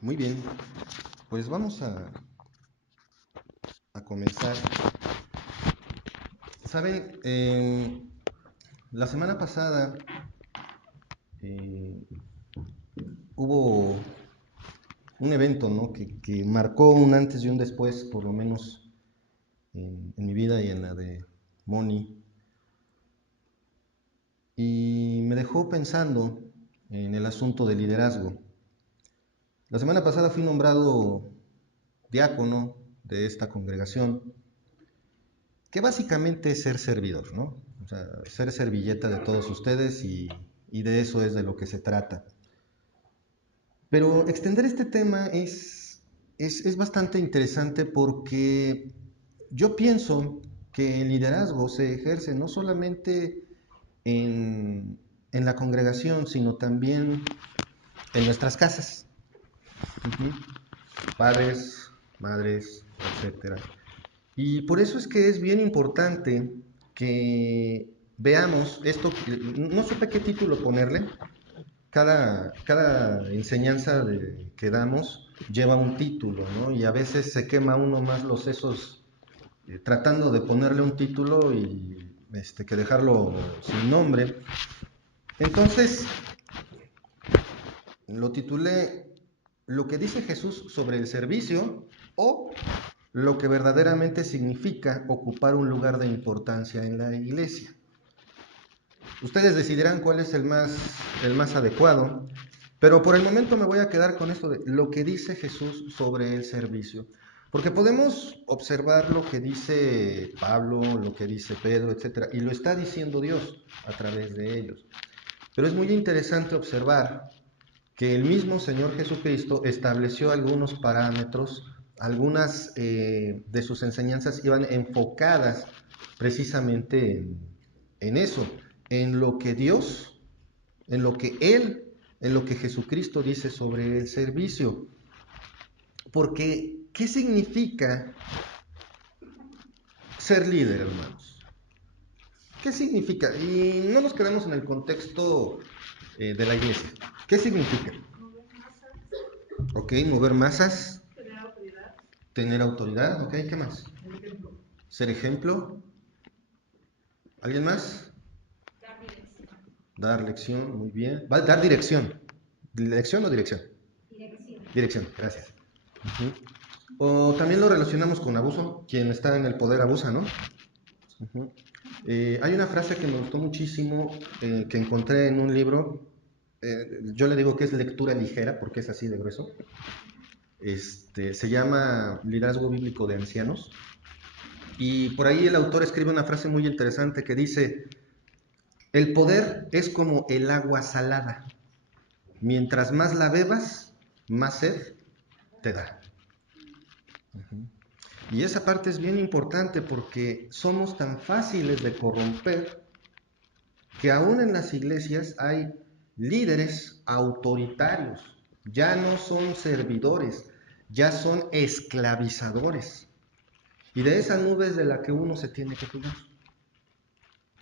Muy bien, pues vamos a comenzar. Saben, la semana pasada eh, hubo un evento, ¿no? que marcó un antes y un después, por lo menos en mi vida y en la de Moni, y me dejó pensando en el asunto del liderazgo. La semana pasada fui nombrado diácono de esta congregación, que básicamente es ser servidor, ¿no? O sea, ser servilleta de todos ustedes y de eso es de lo que se trata. Pero extender este tema es bastante interesante porque yo pienso que el liderazgo se ejerce no solamente en la congregación, sino también en nuestras casas. Uh-huh. Padres, madres, etcétera. Y por eso es que es bien importante que veamos esto. No supe qué título ponerle. Cada enseñanza que damos lleva un título, ¿no? Y a veces se quema uno más los sesos tratando de ponerle un título y que dejarlo sin nombre. Entonces, lo titulé Lo que dice Jesús sobre el servicio o lo que verdaderamente significa ocupar un lugar de importancia en la iglesia. Ustedes decidirán cuál es el más adecuado, pero por el momento me voy a quedar con esto de lo que dice Jesús sobre el servicio. Porque podemos observar lo que dice Pablo, lo que dice Pedro, etcétera, y lo está diciendo Dios a través de ellos. Pero es muy interesante observar que el mismo Señor Jesucristo estableció algunos parámetros, algunas de sus enseñanzas iban enfocadas precisamente en eso, en lo que Dios, en lo que Él, en lo que Jesucristo dice sobre el servicio. Porque, ¿qué significa ser líder, hermanos? ¿Qué significa? Y no nos quedemos en el contexto de la iglesia. ¿Qué significa? Ok, mover masas. Tener autoridad, ok, ¿qué más? Ser ejemplo. ¿Alguien más? Dar lección, muy bien. Va a dar dirección. ¿Dirección o dirección? Dirección, gracias. Uh-huh. O también lo relacionamos con abuso. Quien está en el poder abusa, ¿no? Uh-huh. Hay una frase que me gustó muchísimo que encontré en un libro. Yo le digo que es lectura ligera porque es así de grueso. Se llama Liderazgo Bíblico de Ancianos. Y por ahí el autor escribe una frase muy interesante que dice: el poder es como el agua salada. Mientras más la bebas, más sed te da. Uh-huh. Y esa parte es bien importante porque somos tan fáciles de corromper que aún en las iglesias hay líderes autoritarios. Ya no son servidores, ya son esclavizadores. Y de esa nube es de la que uno se tiene que cuidar.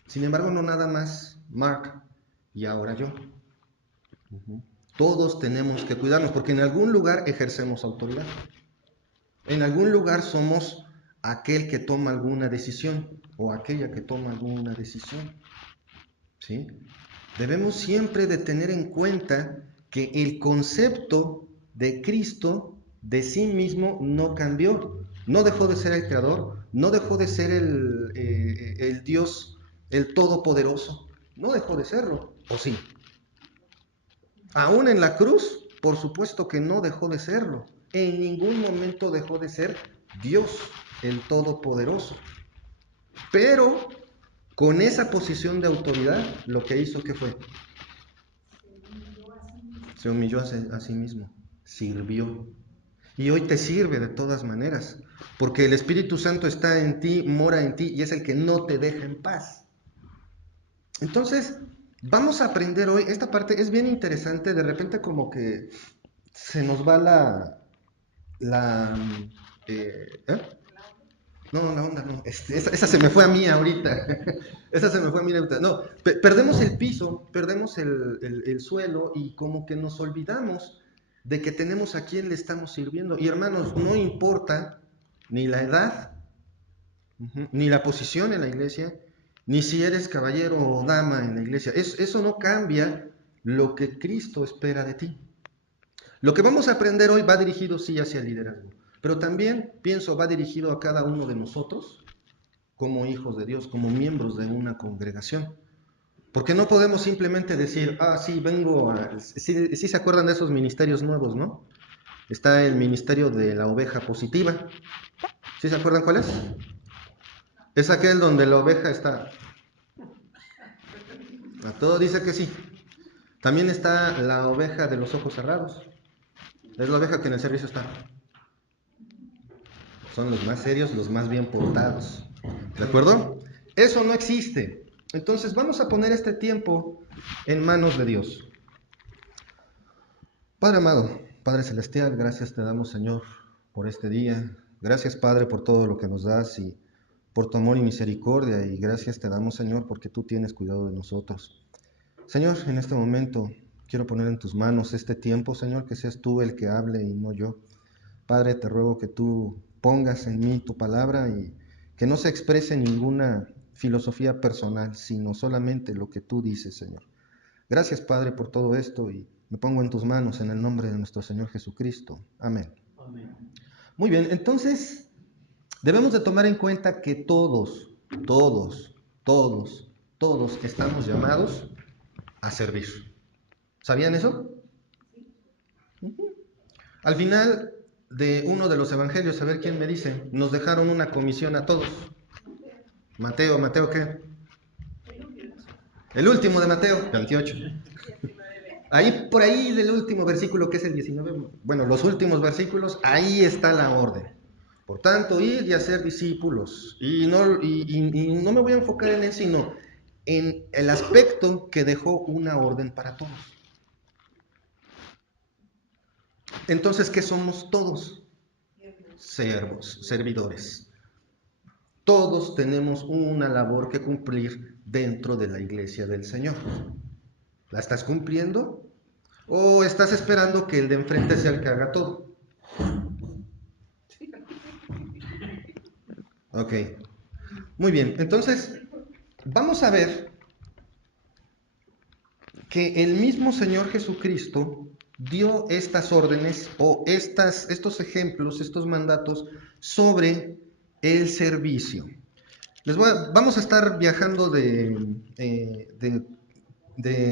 Sin embargo, no nada más Mark y ahora yo. Uh-huh. Todos tenemos que cuidarnos porque en algún lugar ejercemos autoridad. En algún lugar somos aquel que toma alguna decisión o aquella que toma alguna decisión. ¿Sí? Debemos siempre de tener en cuenta que el concepto de Cristo de sí mismo no cambió. No dejó de ser el creador, no dejó de ser el Dios, el todopoderoso. No dejó de serlo, ¿o sí? Aún en la cruz, por supuesto que no dejó de serlo. En ningún momento dejó de ser Dios, el Todopoderoso. Pero con esa posición de autoridad, lo que hizo, ¿qué fue? Se humilló a sí mismo, sirvió. Y hoy te sirve de todas maneras, porque el Espíritu Santo está en ti, mora en ti y es el que no te deja en paz. Entonces, vamos a aprender hoy, esta parte es bien interesante, de repente como que se nos va la ¿eh? No, la onda no, esa se me fue a mí ahorita, esa se me fue a mí ahorita, no, perdemos el piso, perdemos el suelo y como que nos olvidamos de que tenemos a quién le estamos sirviendo. Y hermanos, no importa ni la edad, ni la posición en la iglesia, ni si eres caballero o dama en la iglesia. Eso no cambia lo que Cristo espera de ti. Lo que vamos a aprender hoy va dirigido sí hacia el liderazgo, pero también pienso va dirigido a cada uno de nosotros como hijos de Dios, como miembros de una congregación. Porque no podemos simplemente decir, sí, vengo a... Sí, sí se acuerdan de esos ministerios nuevos, ¿no? Está el ministerio de la oveja positiva. ¿Sí se acuerdan cuál es? Es aquel donde la oveja está... A todo dice que sí. También está la oveja de los ojos cerrados. Es la oveja que en el servicio está. Son los más serios, los más bien portados. ¿De acuerdo? Eso no existe. Entonces vamos a poner este tiempo en manos de Dios. Padre amado, Padre celestial, gracias te damos, Señor, por este día. Gracias, Padre, por todo lo que nos das y por tu amor y misericordia. Y gracias te damos, Señor, porque tú tienes cuidado de nosotros. Señor, en este momento quiero poner en tus manos este tiempo, Señor, que seas tú el que hable y no yo. Padre, te ruego que tú pongas en mí tu palabra y que no se exprese ninguna filosofía personal, sino solamente lo que tú dices, Señor. Gracias, Padre, por todo esto y me pongo en tus manos en el nombre de nuestro Señor Jesucristo. Amén. Amén. Muy bien, entonces debemos de tomar en cuenta que todos estamos llamados a servir. ¿Sabían eso? Al final de uno de los evangelios, a ver quién me dice, nos dejaron una comisión a todos. ¿Mateo qué? El último de Mateo, 28. Ahí, por ahí del último versículo, que es el 19, bueno, los últimos versículos, ahí está la orden. Por tanto, ir y hacer discípulos. Y no me voy a enfocar en él, sino en el aspecto que dejó una orden para todos. Entonces, ¿qué somos todos? Servos, servidores. Todos tenemos una labor que cumplir dentro de la iglesia del Señor. ¿La estás cumpliendo? ¿O estás esperando que el de enfrente sea el que haga todo? Ok. Muy bien, entonces vamos a ver que el mismo Señor Jesucristo dio estas órdenes o estos ejemplos, estos mandatos sobre el servicio. Vamos a estar viajando de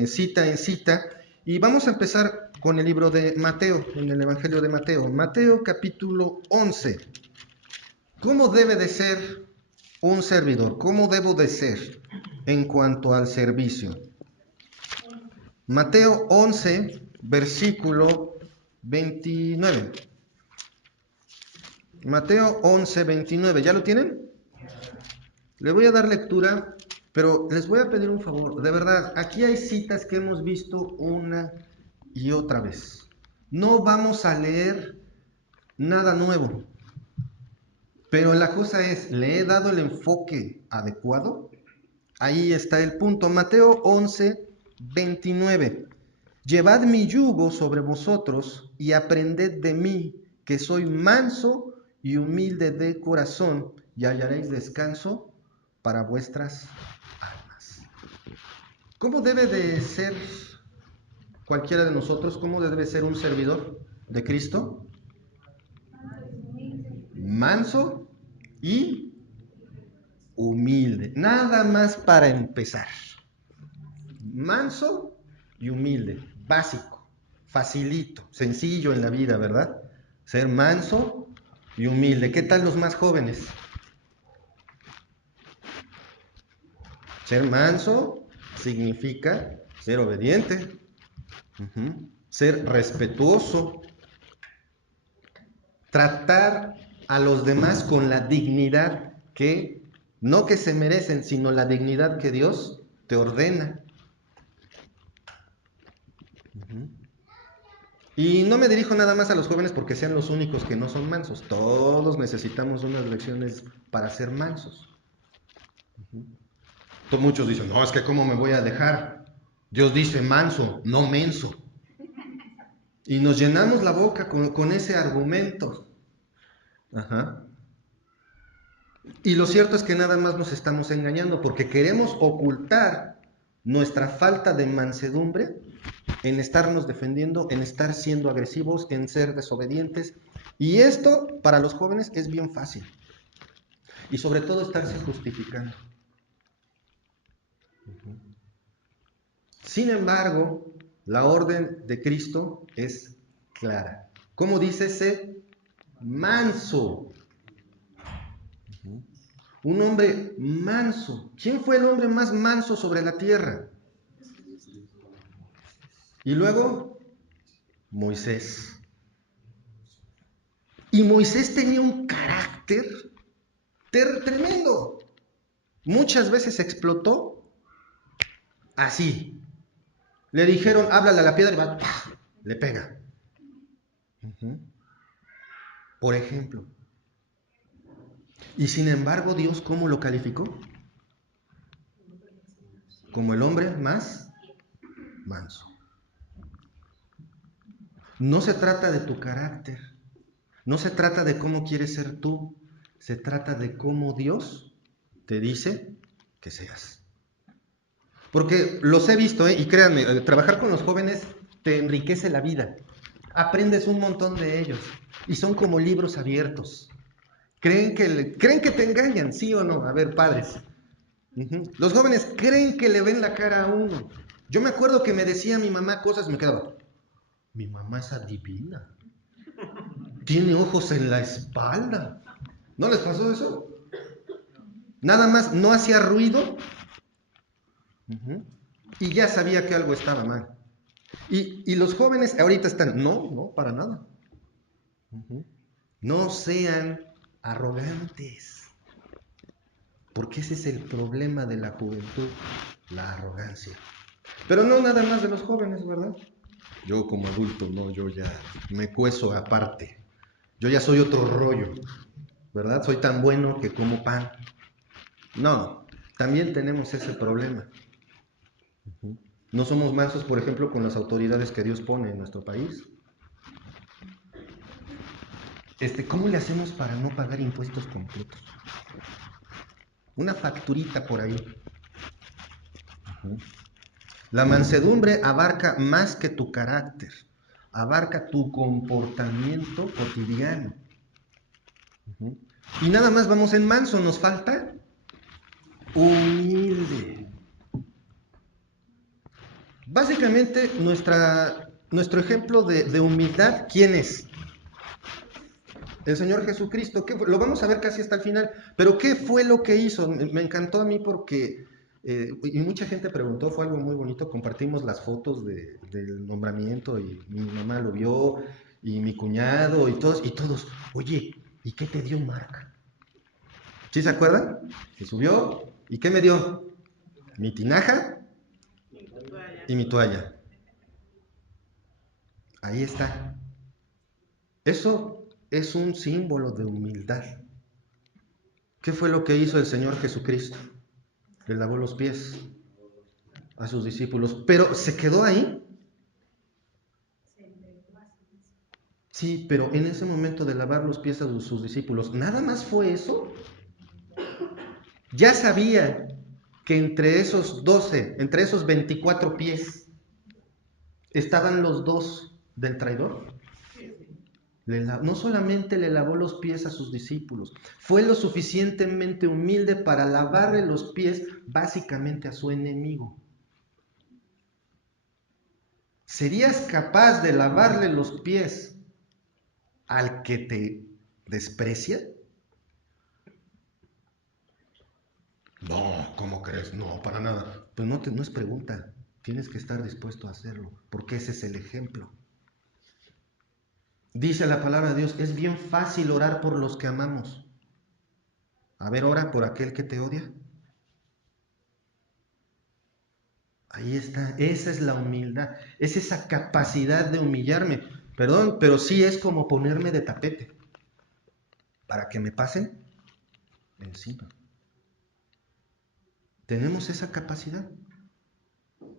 cita en cita y vamos a empezar con el libro de Mateo, en el Evangelio de Mateo. Mateo capítulo 11. ¿Cómo debe de ser un servidor? ¿Cómo debo de ser en cuanto al servicio? Mateo 11, versículo 29. Mateo 11, 29. ¿Ya lo tienen? Le voy a dar lectura, pero les voy a pedir un favor. De verdad, aquí hay citas que hemos visto una y otra vez. No vamos a leer nada nuevo. Pero la cosa es, ¿le he dado el enfoque adecuado? Ahí está el punto. Mateo 11, 29. Llevad mi yugo sobre vosotros y aprended de mí, que soy manso y humilde de corazón, y hallaréis descanso para vuestras almas. ¿Cómo debe de ser cualquiera de nosotros? ¿Cómo debe ser un servidor de Cristo? Manso y humilde. Nada más para empezar. Manso y humilde. Básico, facilito, sencillo en la vida, ¿verdad? Ser manso y humilde. ¿Qué tal los más jóvenes? Ser manso significa ser obediente, ser respetuoso, tratar a los demás con la dignidad no que se merecen, sino la dignidad que Dios te ordena. Y no me dirijo nada más a los jóvenes porque sean los únicos que no son mansos. Todos necesitamos unas lecciones para ser mansos. Muchos dicen, no, es que ¿cómo me voy a dejar? Dios dice manso, no menso. Y nos llenamos la boca con ese argumento. Ajá. Y lo cierto es que nada más nos estamos engañando porque queremos ocultar nuestra falta de mansedumbre en estarnos defendiendo, en estar siendo agresivos, en ser desobedientes. Y esto para los jóvenes es bien fácil. Y sobre todo estarse justificando. Sin embargo, la orden de Cristo es clara. ¿Cómo dice ese? Manso. Un hombre manso. ¿Quién fue el hombre más manso sobre la tierra? Y luego, Moisés. Y Moisés tenía un carácter tremendo. Muchas veces explotó así. Le dijeron, háblale a la piedra y va, ¡pah! Le pega. Por ejemplo. Y sin embargo, Dios, ¿cómo lo calificó? Como el hombre más manso. No se trata de tu carácter. No se trata de cómo quieres ser tú. Se trata de cómo Dios te dice que seas. Porque los he visto, y créanme, trabajar con los jóvenes te enriquece la vida. Aprendes un montón de ellos. Y son como libros abiertos. Creen que te engañan, ¿sí o no? A ver, padres. Los jóvenes creen que le ven la cara a uno. Yo me acuerdo que me decía mi mamá cosas y me quedaba, mi mamá es adivina. Tiene ojos en la espalda. ¿No les pasó eso? Nada más no hacía ruido y ya sabía que algo estaba mal. Y los jóvenes ahorita están, no, para nada. No sean arrogantes. Porque ese es el problema de la juventud, la arrogancia. Pero no nada más de los jóvenes, ¿verdad? Yo como adulto, no, yo ya me cuezo aparte. Yo ya soy otro rollo, ¿verdad? Soy tan bueno que como pan. No, también tenemos ese problema. No somos mansos, por ejemplo, con las autoridades que Dios pone en nuestro país. ¿Cómo le hacemos para no pagar impuestos completos? Una facturita por ahí. La mansedumbre abarca más que tu carácter, abarca tu comportamiento cotidiano. Y nada más vamos en manso, nos falta humilde. Básicamente, nuestro ejemplo de humildad, ¿quién es? El Señor Jesucristo. Lo vamos a ver casi hasta el final. Pero ¿qué fue lo que hizo? Me encantó a mí porque, y mucha gente preguntó, fue algo muy bonito. Compartimos las fotos del nombramiento y mi mamá lo vio, y mi cuñado, y todos, oye, ¿y qué te dio Marc? ¿Sí se acuerdan? Se subió, ¿y qué me dio? Mi tinaja y mi toalla. Ahí está. Eso es un símbolo de humildad. ¿Qué fue lo que hizo el Señor Jesucristo? Le lavó los pies a sus discípulos, pero ¿se quedó ahí? Sí, pero en ese momento de lavar los pies a sus discípulos, ¿nada más fue eso? Ya sabía que entre esos 12, entre esos 24 pies, estaban los dos del traidor. No solamente le lavó los pies a sus discípulos, fue lo suficientemente humilde para lavarle los pies básicamente a su enemigo. ¿Serías capaz de lavarle los pies al que te desprecia? No, ¿cómo crees? No, para nada. Pues no es pregunta, tienes que estar dispuesto a hacerlo, porque ese es el ejemplo. Dice la palabra de Dios, es bien fácil orar por los que amamos. A ver, ora por aquel que te odia. Ahí está, esa es la humildad, es esa capacidad de humillarme. Perdón, pero sí es como ponerme de tapete para que me pasen encima. ¿Tenemos esa capacidad?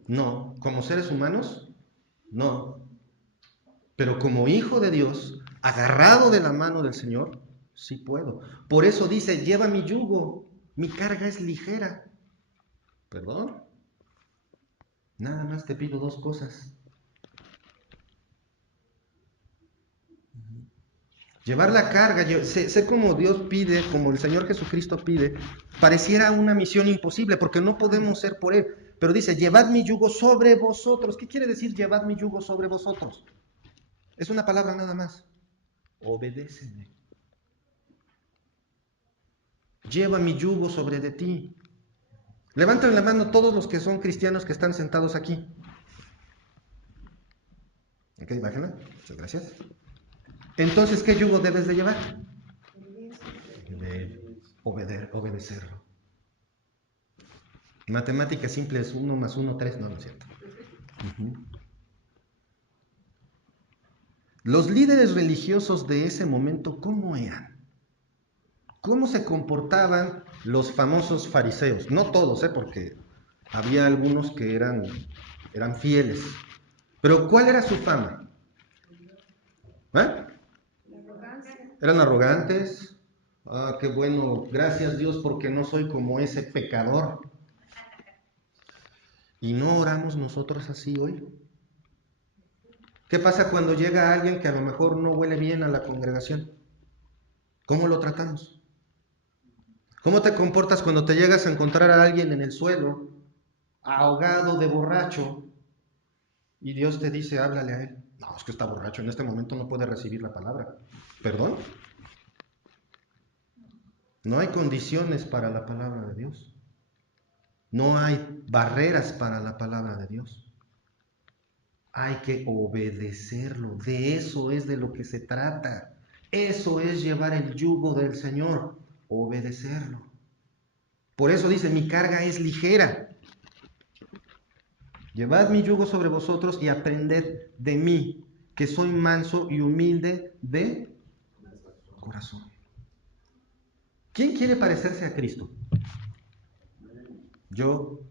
No, como seres humanos, no. Pero como hijo de Dios, agarrado de la mano del Señor, sí puedo. Por eso dice, lleva mi yugo, mi carga es ligera. ¿Perdón? Nada más te pido dos cosas. Llevar la carga, sé como Dios pide, como el Señor Jesucristo pide, pareciera una misión imposible, porque no podemos ser por Él. Pero dice, llevad mi yugo sobre vosotros. ¿Qué quiere decir llevad mi yugo sobre vosotros? Es una palabra nada más. Obedéceme. Lleva mi yugo sobre de ti. Levanten la mano todos los que son cristianos que están sentados aquí. Ok, bájenla. Muchas gracias. Entonces, ¿qué yugo debes de llevar? Obedecerlo. Matemáticas simples, 1 más 1, 3, no es cierto. Los líderes religiosos de ese momento, ¿cómo eran? ¿Cómo se comportaban los famosos fariseos? No todos, porque había algunos que eran fieles. Pero ¿cuál era su fama? ¿Eh? Eran arrogantes. Ah, qué bueno, gracias Dios porque no soy como ese pecador. ¿Y no oramos nosotros así hoy? ¿Qué pasa cuando llega alguien que a lo mejor no huele bien a la congregación? ¿Cómo lo tratamos? ¿Cómo te comportas cuando te llegas a encontrar a alguien en el suelo, ahogado de borracho, y Dios te dice, háblale a él? No, es que está borracho, en este momento no puede recibir la palabra. ¿Perdón? No hay condiciones para la palabra de Dios. No hay barreras para la palabra de Dios. Hay que obedecerlo. De eso es de lo que se trata. Eso es llevar el yugo del Señor. Obedecerlo. Por eso dice, mi carga es ligera. Llevad mi yugo sobre vosotros y aprended de mí, que soy manso y humilde de corazón. ¿Quién quiere parecerse a Cristo? Yo.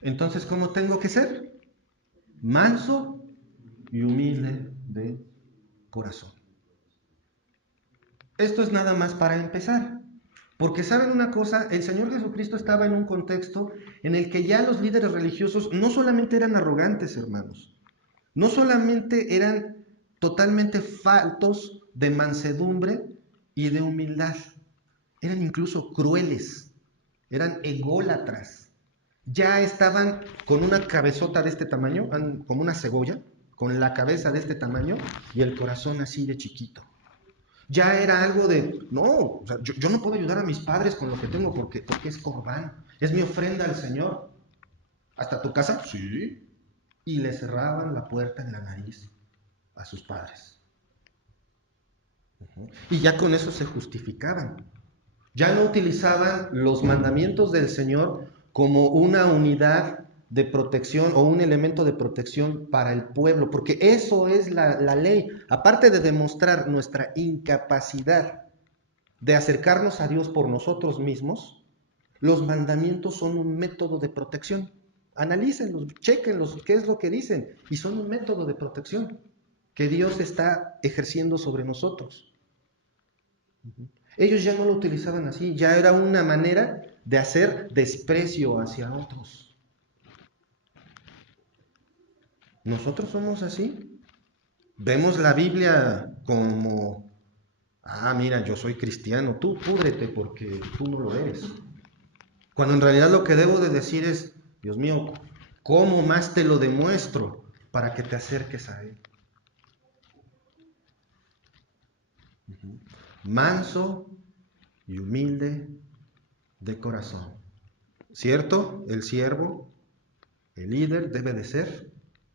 Entonces, ¿cómo tengo que ser? Manso y humilde de corazón. Esto es nada más para empezar. Porque saben una cosa, el Señor Jesucristo estaba en un contexto en el que ya los líderes religiosos no solamente eran arrogantes, hermanos, no solamente eran totalmente faltos de mansedumbre y de humildad, eran incluso crueles, eran ególatras. Ya estaban con una cabezota de este tamaño, como una cebolla, con la cabeza de este tamaño y el corazón así de chiquito. Ya era algo de, no, o sea, yo no puedo ayudar a mis padres con lo que tengo porque es corbán, es mi ofrenda al Señor. ¿Hasta tu casa? Sí. Y le cerraban la puerta en la nariz a sus padres. Y ya con eso se justificaban. Ya no utilizaban los mandamientos del Señor como una unidad de protección o un elemento de protección para el pueblo, porque eso es la ley. Aparte de demostrar nuestra incapacidad de acercarnos a Dios por nosotros mismos, los mandamientos son un método de protección. Analícenlos, chequenlos, qué es lo que dicen, y son un método de protección que Dios está ejerciendo sobre nosotros. Ellos ya no lo utilizaban así, ya era una manera de hacer desprecio hacia otros. ¿Nosotros somos así? Vemos la Biblia como, mira, yo soy cristiano, tú púdrete porque tú no lo eres. Cuando en realidad lo que debo de decir es, Dios mío, ¿cómo más te lo demuestro para que te acerques a Él? Manso y humilde de corazón. ¿Cierto? El siervo, el líder debe de ser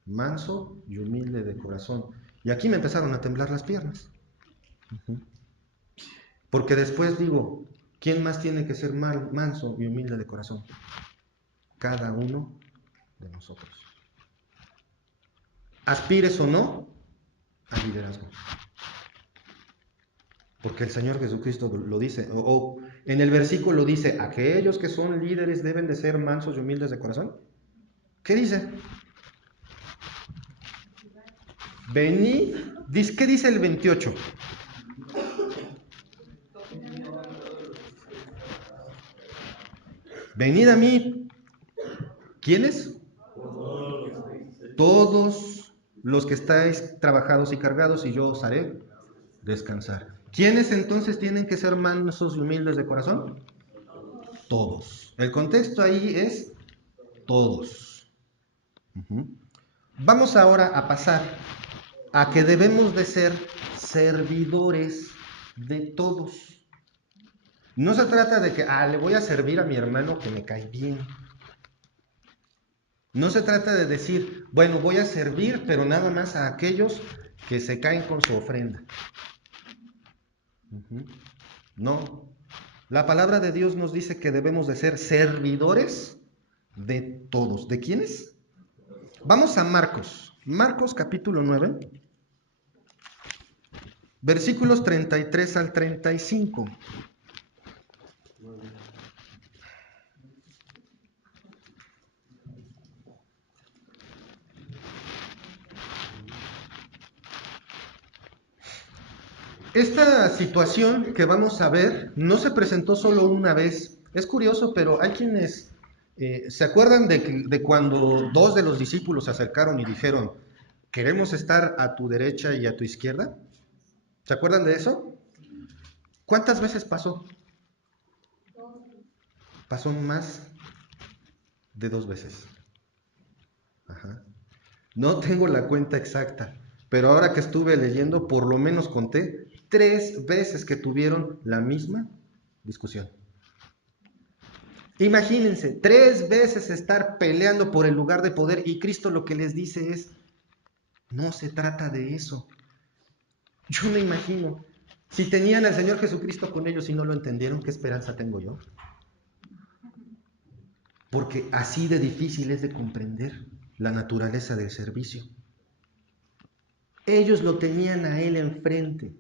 manso y humilde de corazón. Y aquí me empezaron a temblar las piernas. Porque después digo, ¿quién más tiene que ser manso y humilde de corazón? Cada uno de nosotros. Aspires o no al liderazgo. Porque el Señor Jesucristo lo dice, o en el versículo dice, aquellos que son líderes deben de ser mansos y humildes de corazón. ¿Qué dice? Venid, ¿qué dice el 28? Venid a mí. ¿Quiénes? Todos los que estáis trabajados y cargados, y yo os haré descansar. ¿Quiénes entonces tienen que ser mansos y humildes de corazón? Todos. El contexto ahí es todos. Vamos ahora a pasar a que debemos de ser servidores de todos. No se trata de que, le voy a servir a mi hermano que me cae bien. No se trata de decir, bueno, voy a servir, pero nada más a aquellos que se caen con su ofrenda. No. La palabra de Dios nos dice que debemos de ser servidores de todos. ¿De quiénes? Vamos a Marcos. Marcos capítulo 9, versículos 33 al 35. Esta situación que vamos a ver no se presentó solo una vez. Es curioso, pero hay quienes se acuerdan de cuando dos de los discípulos se acercaron y dijeron, queremos estar a tu derecha y a tu izquierda. ¿Se acuerdan de eso? ¿Cuántas veces pasó? Pasó más de 2 veces. Ajá. No tengo la cuenta exacta, pero ahora que estuve leyendo, por lo menos conté 3 veces que tuvieron la misma discusión. Imagínense, 3 veces estar peleando por el lugar de poder y Cristo lo que les dice es, no se trata de eso. Yo me imagino, si tenían al Señor Jesucristo con ellos y no lo entendieron, ¿qué esperanza tengo yo? Porque así de difícil es de comprender la naturaleza del servicio. Ellos lo tenían a Él enfrente,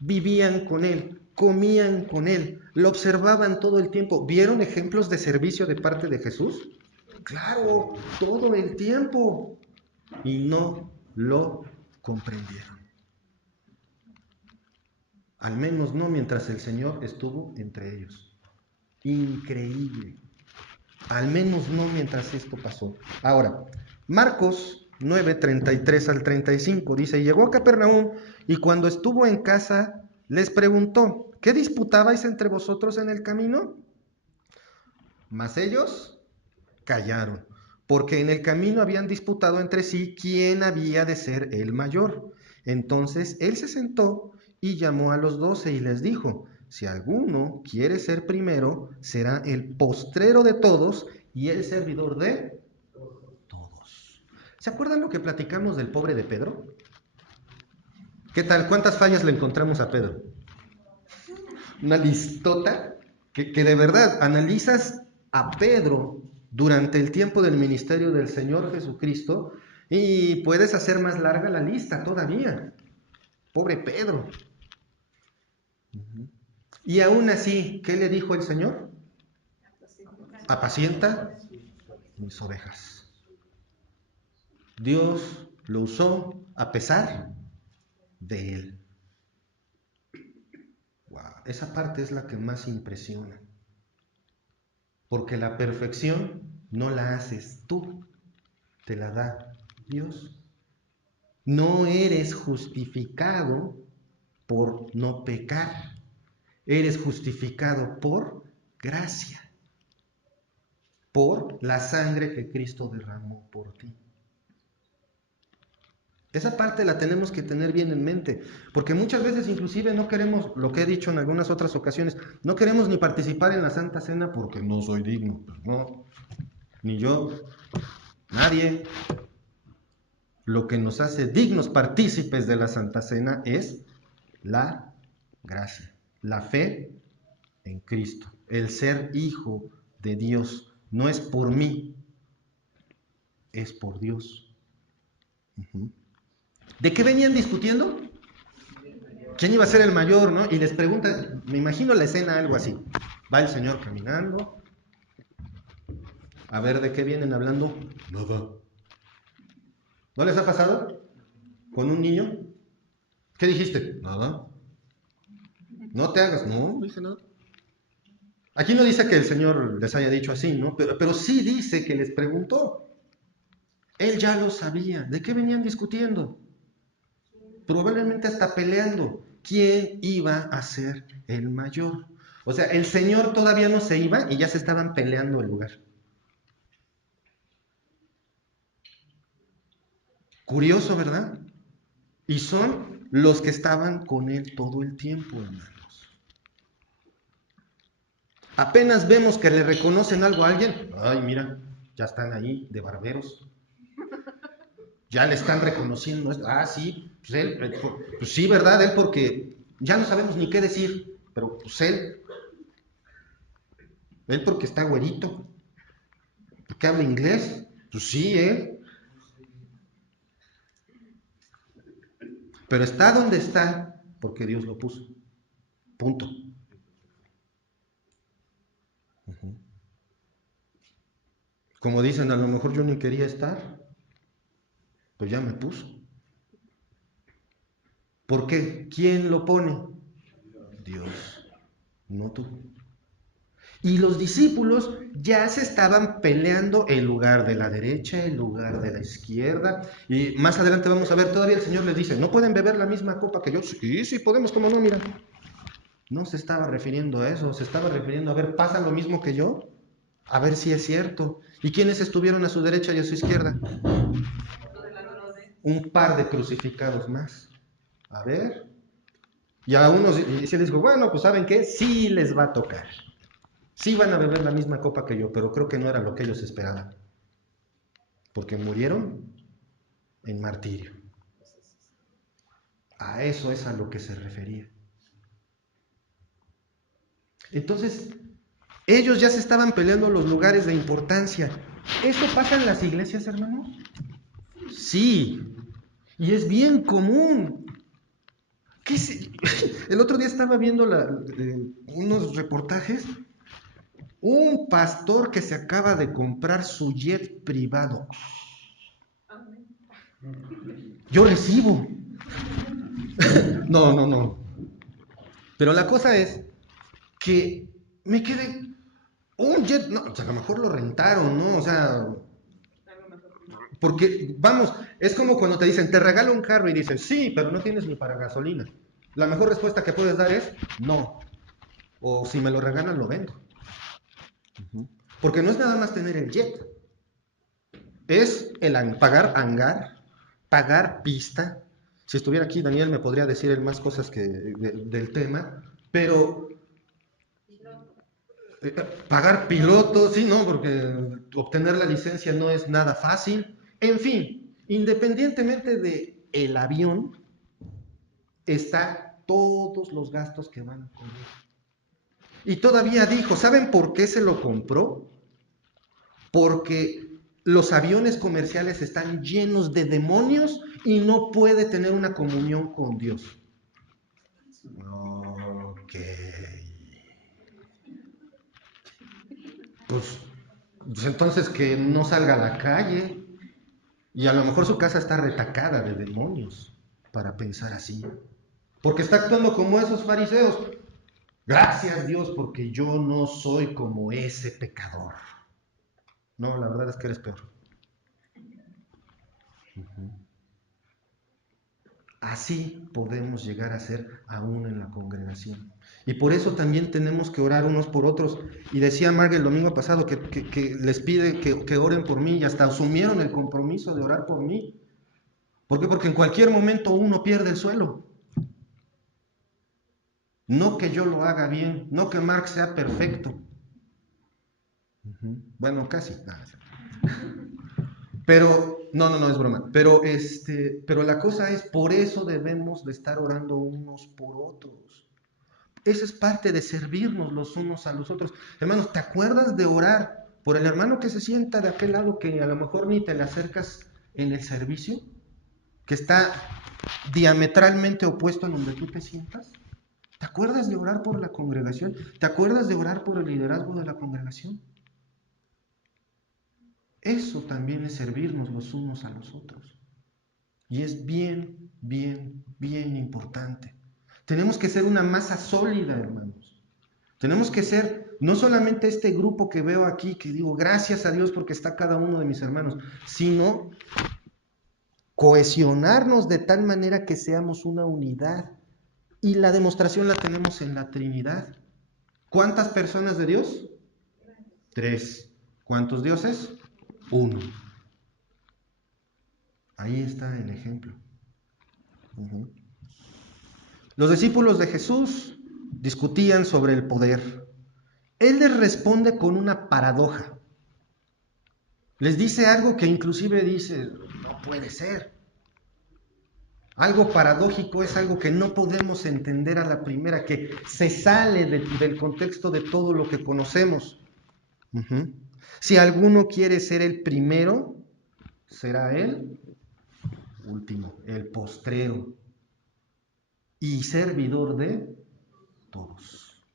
vivían con Él, comían con Él, lo observaban todo el tiempo. ¿Vieron ejemplos de servicio de parte de Jesús? Claro, todo el tiempo. Y no lo comprendieron. Al menos no mientras el Señor estuvo entre ellos. Increíble. Al menos no mientras esto pasó. Ahora, Marcos 9, 33 al 35 dice, llegó a Capernaum y cuando estuvo en casa les preguntó, ¿qué disputabais entre vosotros en el camino? Mas ellos callaron, porque en el camino habían disputado entre sí quién había de ser el mayor. Entonces él se sentó y llamó a los 12 y les dijo, si alguno quiere ser primero, será el postrero de todos y el servidor de todos. ¿Se acuerdan lo que platicamos del pobre de Pedro? ¿Qué tal? ¿Cuántas fallas le encontramos a Pedro? Una listota que de verdad analizas a Pedro durante el tiempo del ministerio del Señor Jesucristo y puedes hacer más larga la lista todavía. Pobre Pedro. Y aún así, ¿qué le dijo el Señor? Apacienta mis ovejas. Dios lo usó a pesar de él. Wow, esa parte es la que más impresiona. Porque la perfección no la haces tú, te la da Dios. No eres justificado por no pecar. Eres justificado por gracia, por la sangre que Cristo derramó por ti. Esa parte la tenemos que tener bien en mente, porque muchas veces inclusive no queremos, lo que he dicho en algunas otras ocasiones, no queremos ni participar en la Santa Cena porque no soy digno. Pues no, ni yo, nadie. Lo que nos hace dignos partícipes de la Santa Cena es la gracia, la fe en Cristo, el ser hijo de Dios. No es por mí, es por Dios. ¿De qué venían discutiendo? ¿Quién iba a ser el mayor, no? Y les preguntan, me imagino la escena algo así. Va el Señor caminando. A ver, ¿de qué vienen hablando? Nada. ¿No les ha pasado? con un niño. ¿Qué dijiste? Nada. No te hagas. No dije nada. Aquí no dice que el Señor les haya dicho así, ¿no? Pero sí dice que les preguntó. Él ya lo sabía. ¿De qué venían discutiendo? Probablemente hasta peleando. ¿Quién iba a ser el mayor? O sea, el Señor todavía no se iba y ya se estaban peleando el lugar. Curioso, ¿verdad? Y son los que estaban con Él todo el tiempo, hermanos. Apenas vemos que le reconocen algo a alguien. Ay, mira, ya están ahí de barberos. Ya le están reconociendo. Ah, sí, pues él, pues sí, ¿verdad? Él porque ya no sabemos ni qué decir, pero pues él porque está güerito, porque habla inglés, pues sí, pero está donde está porque Dios lo puso, punto. Como dicen, a lo mejor yo ni quería estar, pues ya me puso. ¿Por qué? ¿Quién lo pone? Dios, no tú. Y los discípulos ya se estaban peleando el lugar de la derecha, el lugar de la izquierda. Y más adelante vamos a ver, todavía el Señor les dice, ¿no pueden beber la misma copa que yo? Sí, sí podemos, ¿cómo no? Mira. No se estaba refiriendo a eso, se estaba refiriendo a ver, ¿pasa lo mismo que yo? A ver si es cierto. ¿Y quiénes estuvieron a su derecha y a su izquierda? Un par de crucificados más. A ver. Y a unos, y se les dijo, bueno, pues ¿saben qué? Sí les va a tocar. Sí van a beber la misma copa que yo, pero creo que no era lo que ellos esperaban. Porque murieron en martirio. A eso es a lo que se refería. Entonces, ellos ya se estaban peleando los lugares de importancia. ¿Eso pasa en las iglesias, hermanos? Sí, y es bien común. El otro día estaba viendo unos reportajes. Un pastor que se acaba de comprar su jet privado. Yo recibo. No, no, no. Pero la cosa es que me quedé. Un jet, no, o sea, a lo mejor lo rentaron, ¿no? O sea, porque, vamos, es como cuando te dicen, te regalo un carro y dicen, sí, pero no tienes ni para gasolina. La mejor respuesta que puedes dar es, no. O si me lo regalan, lo vendo. Porque no es nada más tener el jet. Es pagar hangar, pagar pista. Si estuviera aquí, Daniel me podría decir él más cosas del tema, pero pagar pilotos, sí, no, porque obtener la licencia no es nada fácil. En fin, independientemente de el avión, está todos los gastos que van con él. Y todavía dijo, ¿saben por qué se lo compró? Porque los aviones comerciales están llenos de demonios y no puede tener una comunión con Dios. Ok. Pues entonces que no salga a la calle. Y a lo mejor su casa está retacada de demonios para pensar así. Porque está actuando como esos fariseos. Gracias Dios porque yo no soy como ese pecador. No, la verdad es que eres peor. Así podemos llegar a ser aún en la congregación. Y por eso también tenemos que orar unos por otros. Y decía Margaret el domingo pasado que les pide que oren por mí y hasta asumieron el compromiso de orar por mí. ¿Por qué? Porque en cualquier momento uno pierde el suelo. No que yo lo haga bien, no que Mark sea perfecto. Bueno, casi. Pero, no, es broma. Pero la cosa es, por eso debemos de estar orando unos por otros. Eso es parte de servirnos los unos a los otros. Hermanos, ¿te acuerdas de orar por el hermano que se sienta de aquel lado que a lo mejor ni te le acercas en el servicio? Que está diametralmente opuesto a donde tú te sientas. ¿Te acuerdas de orar por la congregación? ¿Te acuerdas de orar por el liderazgo de la congregación? Eso también es servirnos los unos a los otros. Y es bien bien, bien importante. Tenemos que ser una masa sólida, hermanos. Tenemos que ser no solamente este grupo que veo aquí, que digo, gracias a Dios porque está cada uno de mis hermanos, sino cohesionarnos de tal manera que seamos una unidad. Y la demostración la tenemos en la Trinidad. ¿Cuántas personas de Dios? 3. ¿Cuántos dioses? 1. Ahí está el ejemplo. Los discípulos de Jesús discutían sobre el poder. Él les responde con una paradoja. Les dice algo que inclusive dice, no puede ser. Algo paradójico es algo que no podemos entender a la primera, que se sale del contexto de todo lo que conocemos. Si alguno quiere ser el primero, será el último, el postrero y servidor de todos.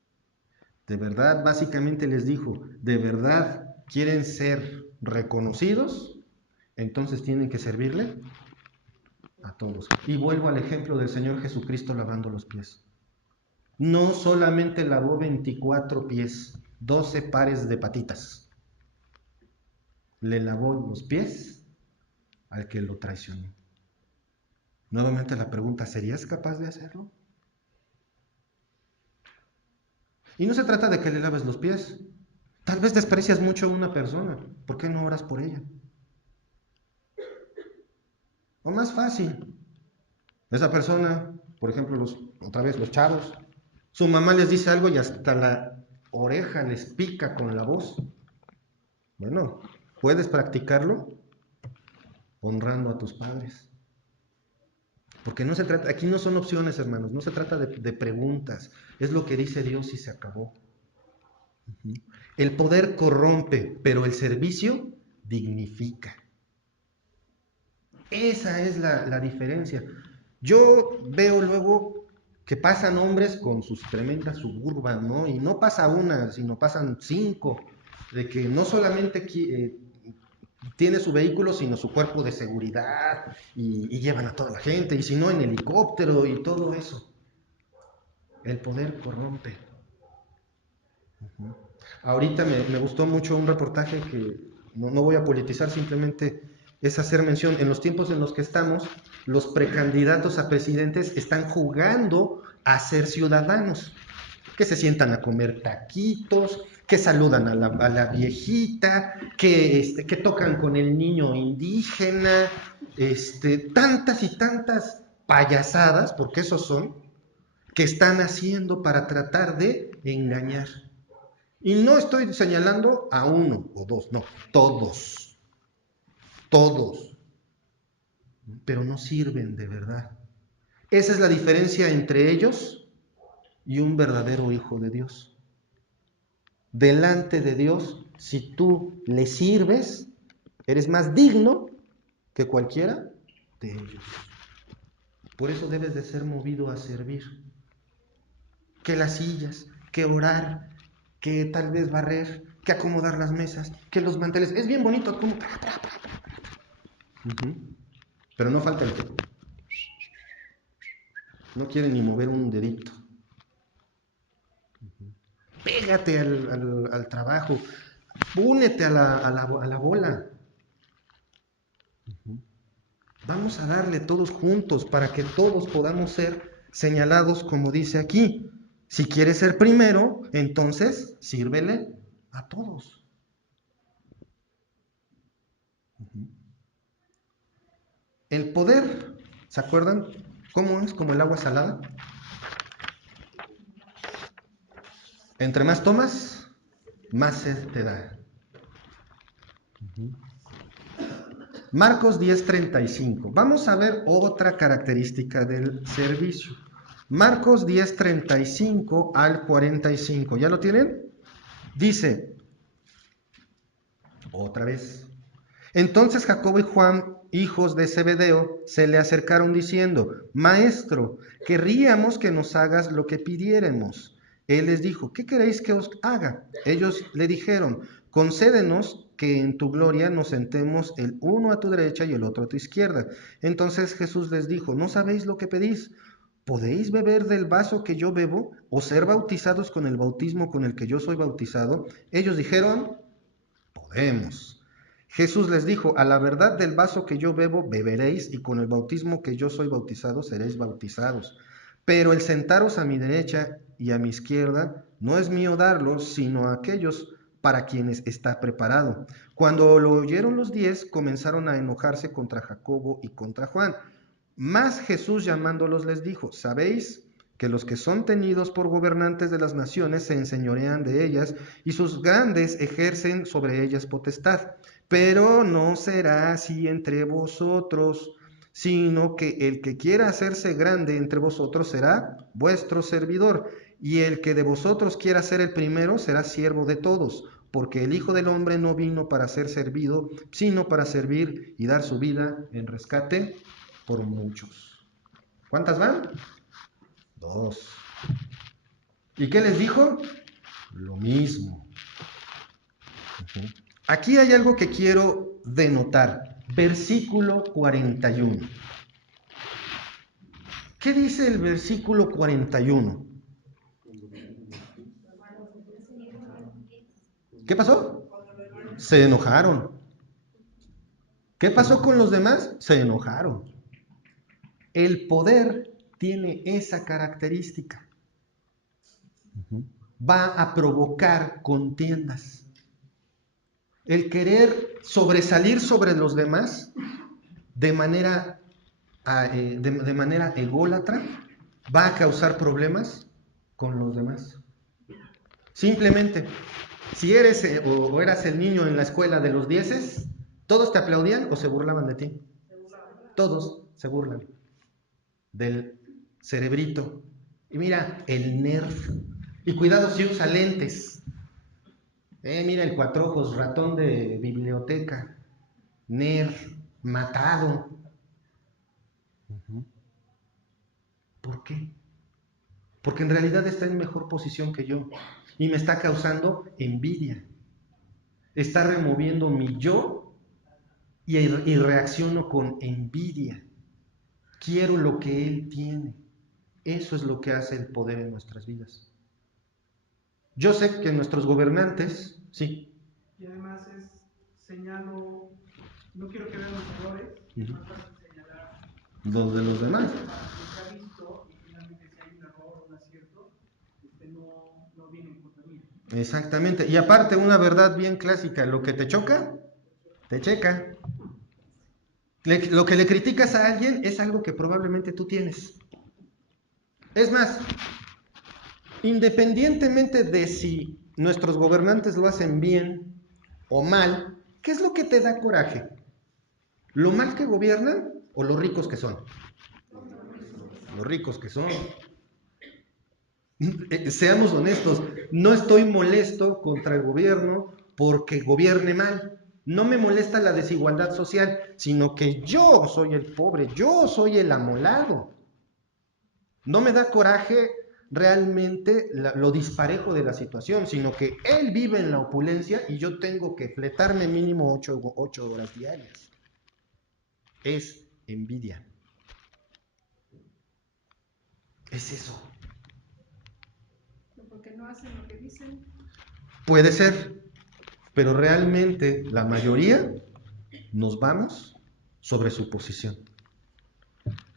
De verdad, básicamente les dijo, de verdad quieren ser reconocidos, entonces tienen que servirle a todos. Y vuelvo al ejemplo del Señor Jesucristo lavando los pies. No solamente lavó 24 pies, 12 pares de patitas. Le lavó los pies al que lo traicionó. Nuevamente la pregunta, ¿serías capaz de hacerlo? Y no se trata de que le laves los pies. Tal vez desprecias mucho a una persona. ¿Por qué no oras por ella? O más fácil, esa persona, por ejemplo, otra vez los chavos, su mamá les dice algo y hasta la oreja les pica con la voz. Bueno, puedes practicarlo honrando a tus padres. Porque no se trata, aquí no son opciones, hermanos, no se trata de preguntas, es lo que dice Dios y se acabó. El poder corrompe, pero el servicio dignifica. Esa es la diferencia. Yo veo luego que pasan hombres con sus tremendas Suburban, ¿no? Y no pasa una, sino pasan 5, de que no solamente tiene su vehículo, sino su cuerpo de seguridad, y llevan a toda la gente, y si no en helicóptero y todo eso. El poder corrompe. Ahorita me gustó mucho un reportaje que no voy a politizar, simplemente es hacer mención. En los tiempos en los que estamos, los precandidatos a presidentes están jugando a ser ciudadanos, que se sientan a comer taquitos, que saludan a la viejita, que tocan con el niño indígena, tantas y tantas payasadas, porque esos son, que están haciendo para tratar de engañar. Y no estoy señalando a uno o dos, no, todos, todos, pero no sirven de verdad. Esa es la diferencia entre ellos y un verdadero hijo de Dios. Delante de Dios, si tú le sirves, eres más digno que cualquiera de ellos. Por eso debes de ser movido a servir. Que las sillas, que orar, que tal vez barrer, que acomodar las mesas, que los manteles. Es bien bonito, como... Pero no falta el que no quiere ni mover un dedito. Pégate al trabajo, únete a la bola. Vamos a darle todos juntos para que todos podamos ser señalados como dice aquí. Si quieres ser primero, entonces sírvele a todos. El poder, ¿se acuerdan? ¿Cómo es? Como el agua salada. Entre más tomas, más sed te da. Marcos 10:35. Vamos a ver otra característica del servicio. Marcos 10:35 al 45. ¿Ya lo tienen? Dice, otra vez. Entonces Jacobo y Juan, hijos de Zebedeo, se le acercaron diciendo, Maestro, querríamos que nos hagas lo que pidiéremos. Él les dijo, ¿qué queréis que os haga? Ellos le dijeron, concédenos que en tu gloria nos sentemos el uno a tu derecha y el otro a tu izquierda. Entonces Jesús les dijo, ¿no sabéis lo que pedís? ¿Podéis beber del vaso que yo bebo o ser bautizados con el bautismo con el que yo soy bautizado? Ellos dijeron, podemos. Jesús les dijo, a la verdad del vaso que yo bebo beberéis y con el bautismo que yo soy bautizado seréis bautizados. Pero el sentaros a mi derecha y a mi izquierda no es mío darlo, sino a aquellos para quienes está preparado. Cuando lo oyeron los 10, comenzaron a enojarse contra Jacobo y contra Juan. Mas Jesús llamándolos les dijo, ¿sabéis que los que son tenidos por gobernantes de las naciones se enseñorean de ellas y sus grandes ejercen sobre ellas potestad? Pero no será así entre vosotros, sino que el que quiera hacerse grande entre vosotros será vuestro servidor, y el que de vosotros quiera ser el primero será siervo de todos, porque el Hijo del Hombre no vino para ser servido, sino para servir y dar su vida en rescate por muchos. ¿Cuántas van? 2. ¿Y qué les dijo? Lo mismo. Aquí hay algo que quiero denotar. Versículo 41. ¿Qué dice el versículo 41? ¿Qué pasó? Se enojaron. ¿Qué pasó con los demás? Se enojaron. El poder tiene esa característica. Va a provocar contiendas. El querer sobresalir sobre los demás de manera ególatra va a causar problemas con los demás. Simplemente, si eres o eras el niño en la escuela de los 10, ¿todos te aplaudían o se burlaban de ti? Todos se burlan del cerebrito. Y mira, el nerd. Y cuidado si usa lentes. Mira el cuatrojos, ratón de biblioteca. Nerd, matado. ¿Por qué? Porque en realidad está en mejor posición que yo y me está causando envidia. Está removiendo mi yo y reacciono con envidia. Quiero lo que él tiene. Eso es lo que hace el poder en nuestras vidas. Yo sé que nuestros gobernantes, sí. Y además es señalo, no quiero que vean los errores, es más fácil señalar los de los demás. Lo que ha visto y finalmente si hay un error o un acierto, no viene en contra mía. Exactamente. Y aparte, una verdad bien clásica, lo que te choca, te checa. Lo que le criticas a alguien es algo que probablemente tú tienes. Es más, independientemente de si nuestros gobernantes lo hacen bien o mal, ¿qué es lo que te da coraje? ¿Lo mal que gobiernan o los ricos que son? Los ricos que son. Seamos honestos, no estoy molesto contra el gobierno porque gobierne mal. No me molesta la desigualdad social, sino que yo soy el pobre, yo soy el amolado. No me da coraje realmente lo disparejo de la situación, sino que él vive en la opulencia y yo tengo que fletarme mínimo 8 horas diarias. Es envidia. Es eso. Porque no hacen lo que dicen. Puede ser, pero realmente la mayoría nos vamos sobre su posición.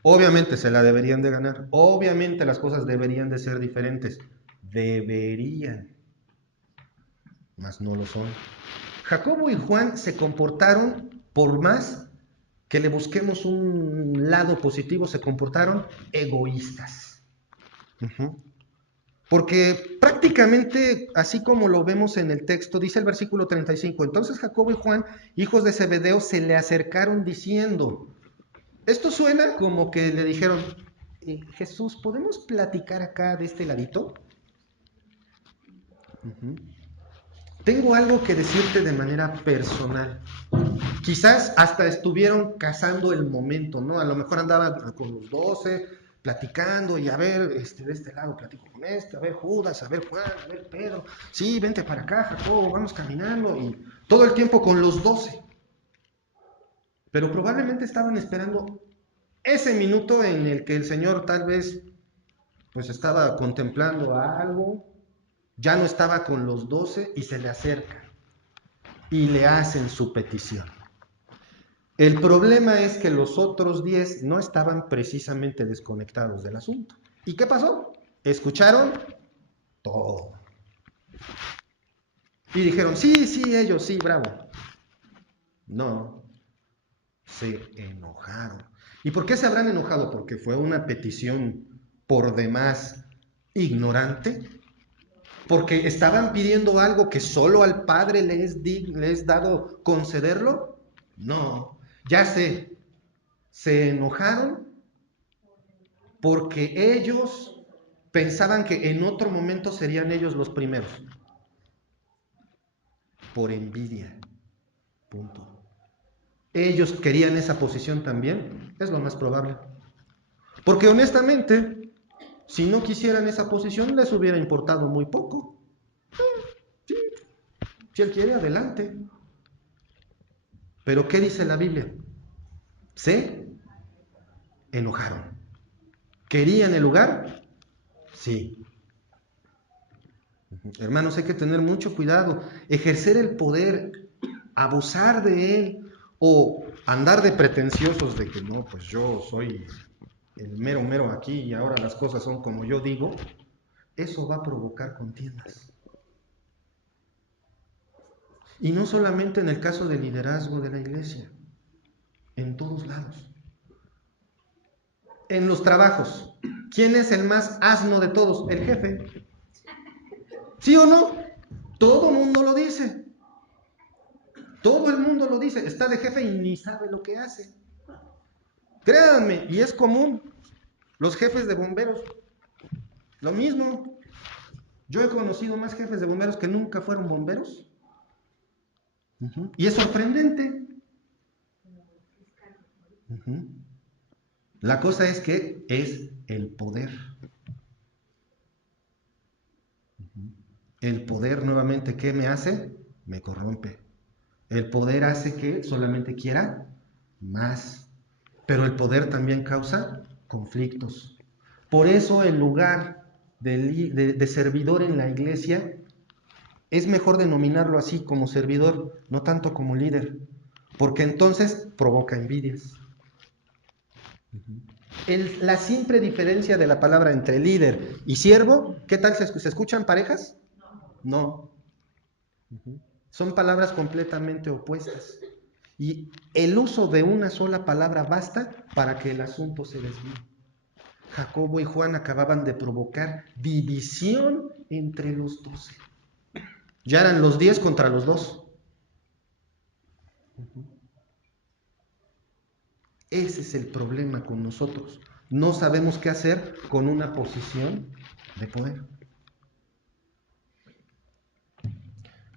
Obviamente se la deberían de ganar, obviamente las cosas deberían de ser diferentes, deberían, mas no lo son. Jacobo y Juan se comportaron, por más que le busquemos un lado positivo, se comportaron egoístas. Porque prácticamente, así como lo vemos en el texto, dice el versículo 35, entonces Jacobo y Juan, hijos de Zebedeo, se le acercaron diciendo, esto suena como que le dijeron, Jesús, ¿podemos platicar acá de este ladito? Tengo algo que decirte de manera personal. Quizás hasta estuvieron cazando el momento, ¿no? A lo mejor andaban con los 12, platicando y a ver, de este lado platico con a ver Judas, a ver Juan, a ver Pedro, sí, vente para acá, Jacobo, vamos caminando, y todo el tiempo con los 12. Pero probablemente estaban esperando ese minuto en el que el Señor tal vez pues estaba contemplando algo, ya no estaba con los 12 y se le acerca y le hacen su petición. El problema es que los otros 10 no estaban precisamente desconectados del asunto. ¿Y qué pasó? Escucharon todo. Y dijeron, sí, sí, ellos, sí, bravo. No, se enojaron. ¿Y por qué se habrán enojado? Porque fue una petición por demás ignorante. Porque estaban pidiendo algo que solo al Padre le es dado concederlo. No, ya sé, se enojaron porque ellos pensaban que en otro momento serían ellos los primeros. Por envidia. Punto. Ellos querían esa posición también, es lo más probable. Porque honestamente, si no quisieran esa posición, les hubiera importado muy poco. Sí, si él quiere, adelante. Pero ¿qué dice la Biblia? Se enojaron. ¿Querían el lugar? Sí. Hermanos, hay que tener mucho cuidado. Ejercer el poder, abusar de él o andar de pretenciosos de que no, pues yo soy el mero mero aquí y ahora las cosas son como yo digo, eso va a provocar contiendas. Y no solamente en el caso del liderazgo de la iglesia, en todos lados. En los trabajos, ¿quién es el más asno de todos? El jefe. ¿Sí o no? Todo el mundo lo dice. Todo el mundo lo dice. Está de jefe y ni sabe lo que hace. Créanme, y es común. Los jefes de bomberos, lo mismo. Yo he conocido más jefes de bomberos que nunca fueron bomberos. Y es sorprendente. La cosa es que es el poder. El poder nuevamente, ¿qué me hace? Me corrompe. El poder hace que solamente quiera más. Pero el poder también causa conflictos. Por eso el lugar de servidor en la iglesia es mejor denominarlo así, como servidor, no tanto como líder. Porque entonces provoca envidias. La simple diferencia de la palabra entre líder y siervo, ¿qué tal? ¿Se escuchan parejas? No. Son palabras completamente opuestas. Y el uso de una sola palabra basta para que el asunto se desvíe. Jacobo y Juan acababan de provocar división entre los 12. Ya eran los 10 contra los 2. Ese es el problema con nosotros. No sabemos qué hacer con una posición de poder.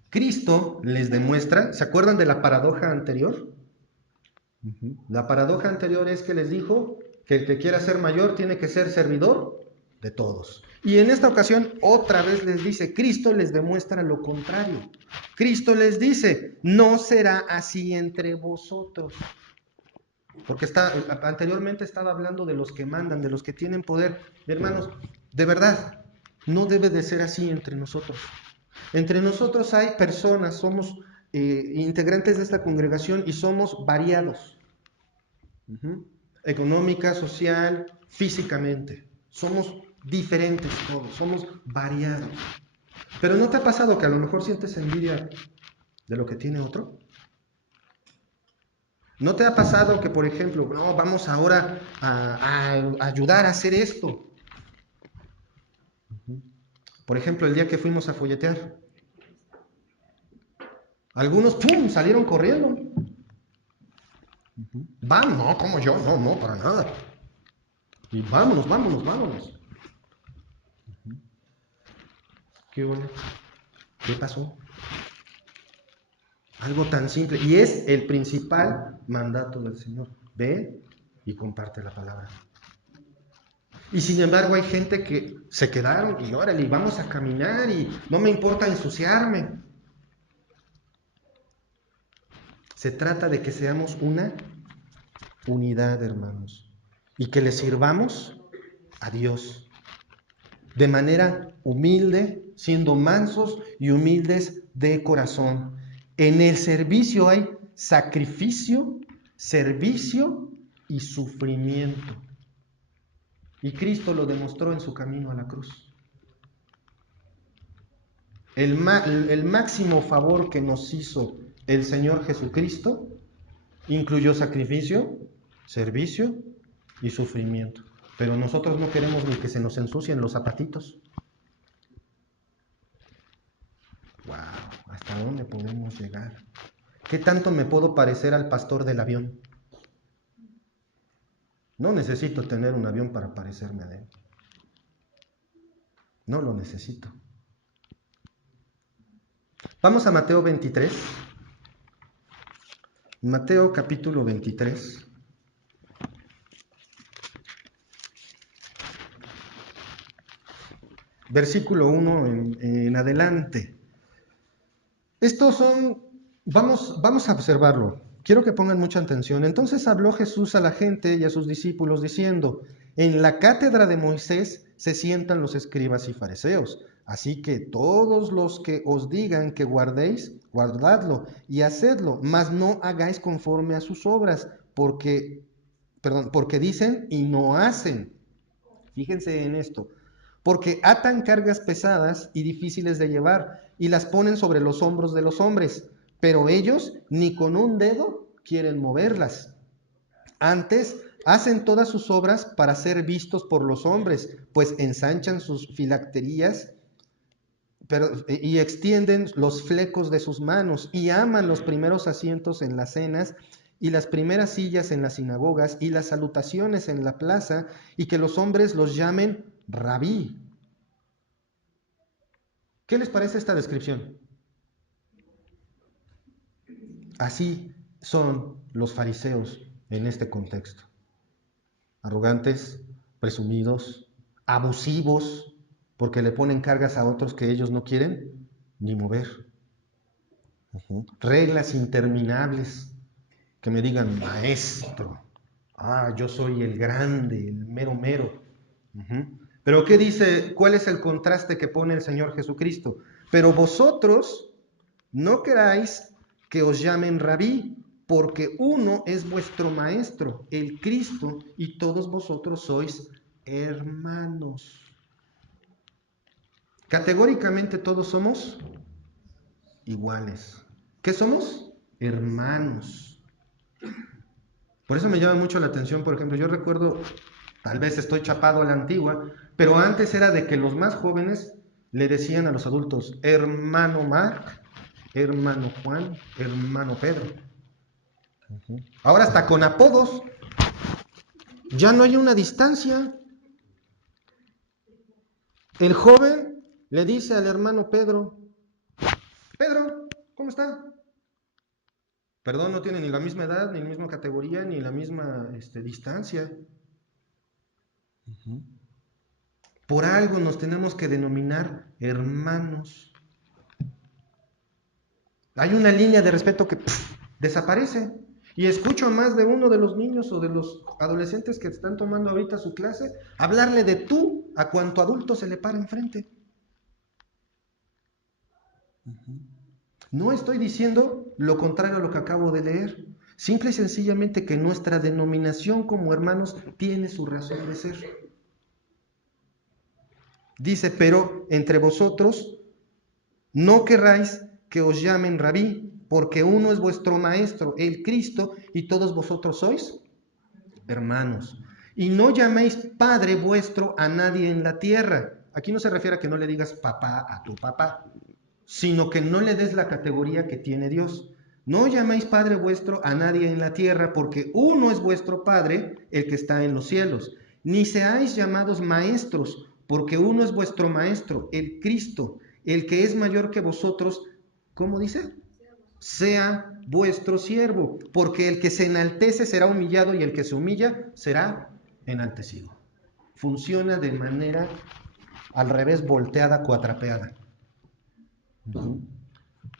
Cristo les demuestra, ¿se acuerdan de la paradoja anterior? La paradoja anterior es que les dijo que el que quiera ser mayor tiene que ser servidor de todos. Y en esta ocasión otra vez les dice, Cristo les demuestra lo contrario. Cristo les dice, no será así entre vosotros. Porque anteriormente estaba hablando de los que mandan, de los que tienen poder. Hermanos, de verdad, no debe de ser así entre nosotros. Entre nosotros hay personas, somos integrantes de esta congregación y somos variados. Económica, social, físicamente. Somos diferentes todos, somos variados. Pero ¿no te ha pasado que a lo mejor sientes envidia de lo que tiene otro? ¿No te ha pasado que, por ejemplo, no, vamos ahora a ayudar a hacer esto? Por ejemplo, el día que fuimos a folletear. Algunos, ¡pum!, salieron corriendo. Van, no, como yo, no, para nada. Y vámonos. ¿Qué hubo? ¿Qué pasó? Algo tan simple. Y es el principal mandato del Señor. Ve y comparte la palabra. Y sin embargo hay gente que se quedaron y órale, y vamos a caminar y no me importa ensuciarme. Se trata de que seamos una unidad, hermanos, y que le sirvamos a Dios de manera humilde, siendo mansos y humildes de corazón. En el servicio hay sacrificio, servicio y sufrimiento. Y Cristo lo demostró en su camino a la cruz. El máximo favor que nos hizo el Señor Jesucristo incluyó sacrificio, servicio y sufrimiento. Pero nosotros no queremos ni que se nos ensucien los zapatitos. ¡Wow! ¿Hasta dónde podemos llegar? ¿Qué tanto me puedo parecer al pastor del avión? No necesito tener un avión para parecerme a él. No lo necesito. Vamos a Mateo 23. Mateo capítulo 23. Versículo 1 en adelante. Estos son, vamos a observarlo. Quiero que pongan mucha atención. Entonces habló Jesús a la gente y a sus discípulos diciendo: en la cátedra de Moisés se sientan los escribas y fariseos. Así que todos los que os digan que guardéis, guardadlo y hacedlo, mas no hagáis conforme a sus obras, porque dicen y no hacen. Fíjense en esto. Porque atan cargas pesadas y difíciles de llevar y las ponen sobre los hombros de los hombres, pero ellos ni con un dedo quieren moverlas. Antes hacen todas sus obras para ser vistos por los hombres, pues ensanchan sus filacterías y extienden los flecos de sus manos y aman los primeros asientos en las cenas y las primeras sillas en las sinagogas y las salutaciones en la plaza, y que los hombres los llamen rabí. ¿Qué les parece esta descripción? Así son los fariseos en este contexto. Arrogantes, presumidos, abusivos, porque le ponen cargas a otros que ellos no quieren ni mover. Reglas interminables, que me digan maestro, yo soy el grande, el mero mero. Pero ¿qué dice? ¿Cuál es el contraste que pone el Señor Jesucristo? Pero vosotros no queráis que os llamen rabí, porque uno es vuestro maestro, el Cristo, y todos vosotros sois hermanos. Categóricamente todos somos iguales. ¿Qué somos? Hermanos. Por eso me llama mucho la atención, por ejemplo, yo recuerdo, tal vez estoy chapado a la antigua, pero antes era de que los más jóvenes le decían a los adultos, hermano Marc, hermano Juan, hermano Pedro. Ahora hasta con apodos, ya no hay una distancia. El joven le dice al hermano Pedro, Pedro, ¿cómo está? Perdón, no tiene ni la misma edad, ni la misma categoría, ni la misma distancia. Por algo nos tenemos que denominar hermanos. Hay una línea de respeto que desaparece. Y escucho a más de uno de los niños o de los adolescentes que están tomando ahorita su clase hablarle de tú a cuanto adulto se le para enfrente. No estoy diciendo lo contrario a lo que acabo de leer. Simple y sencillamente que nuestra denominación como hermanos tiene su razón de ser. Dice, pero entre vosotros no querráis que os llamen rabí, porque uno es vuestro maestro, el Cristo, y todos vosotros sois hermanos. Y no llaméis Padre vuestro a nadie en la tierra. Aquí no se refiere a que no le digas papá a tu papá, sino que no le des la categoría que tiene Dios. No llaméis Padre vuestro a nadie en la tierra, porque uno es vuestro Padre, el que está en los cielos. Ni seáis llamados maestros, porque uno es vuestro Maestro, el Cristo, el que es mayor que vosotros. ¿Cómo dice? Sea vuestro siervo, porque el que se enaltece será humillado y el que se humilla será enaltecido. funciona de manera al revés, volteada, cuatrapeada.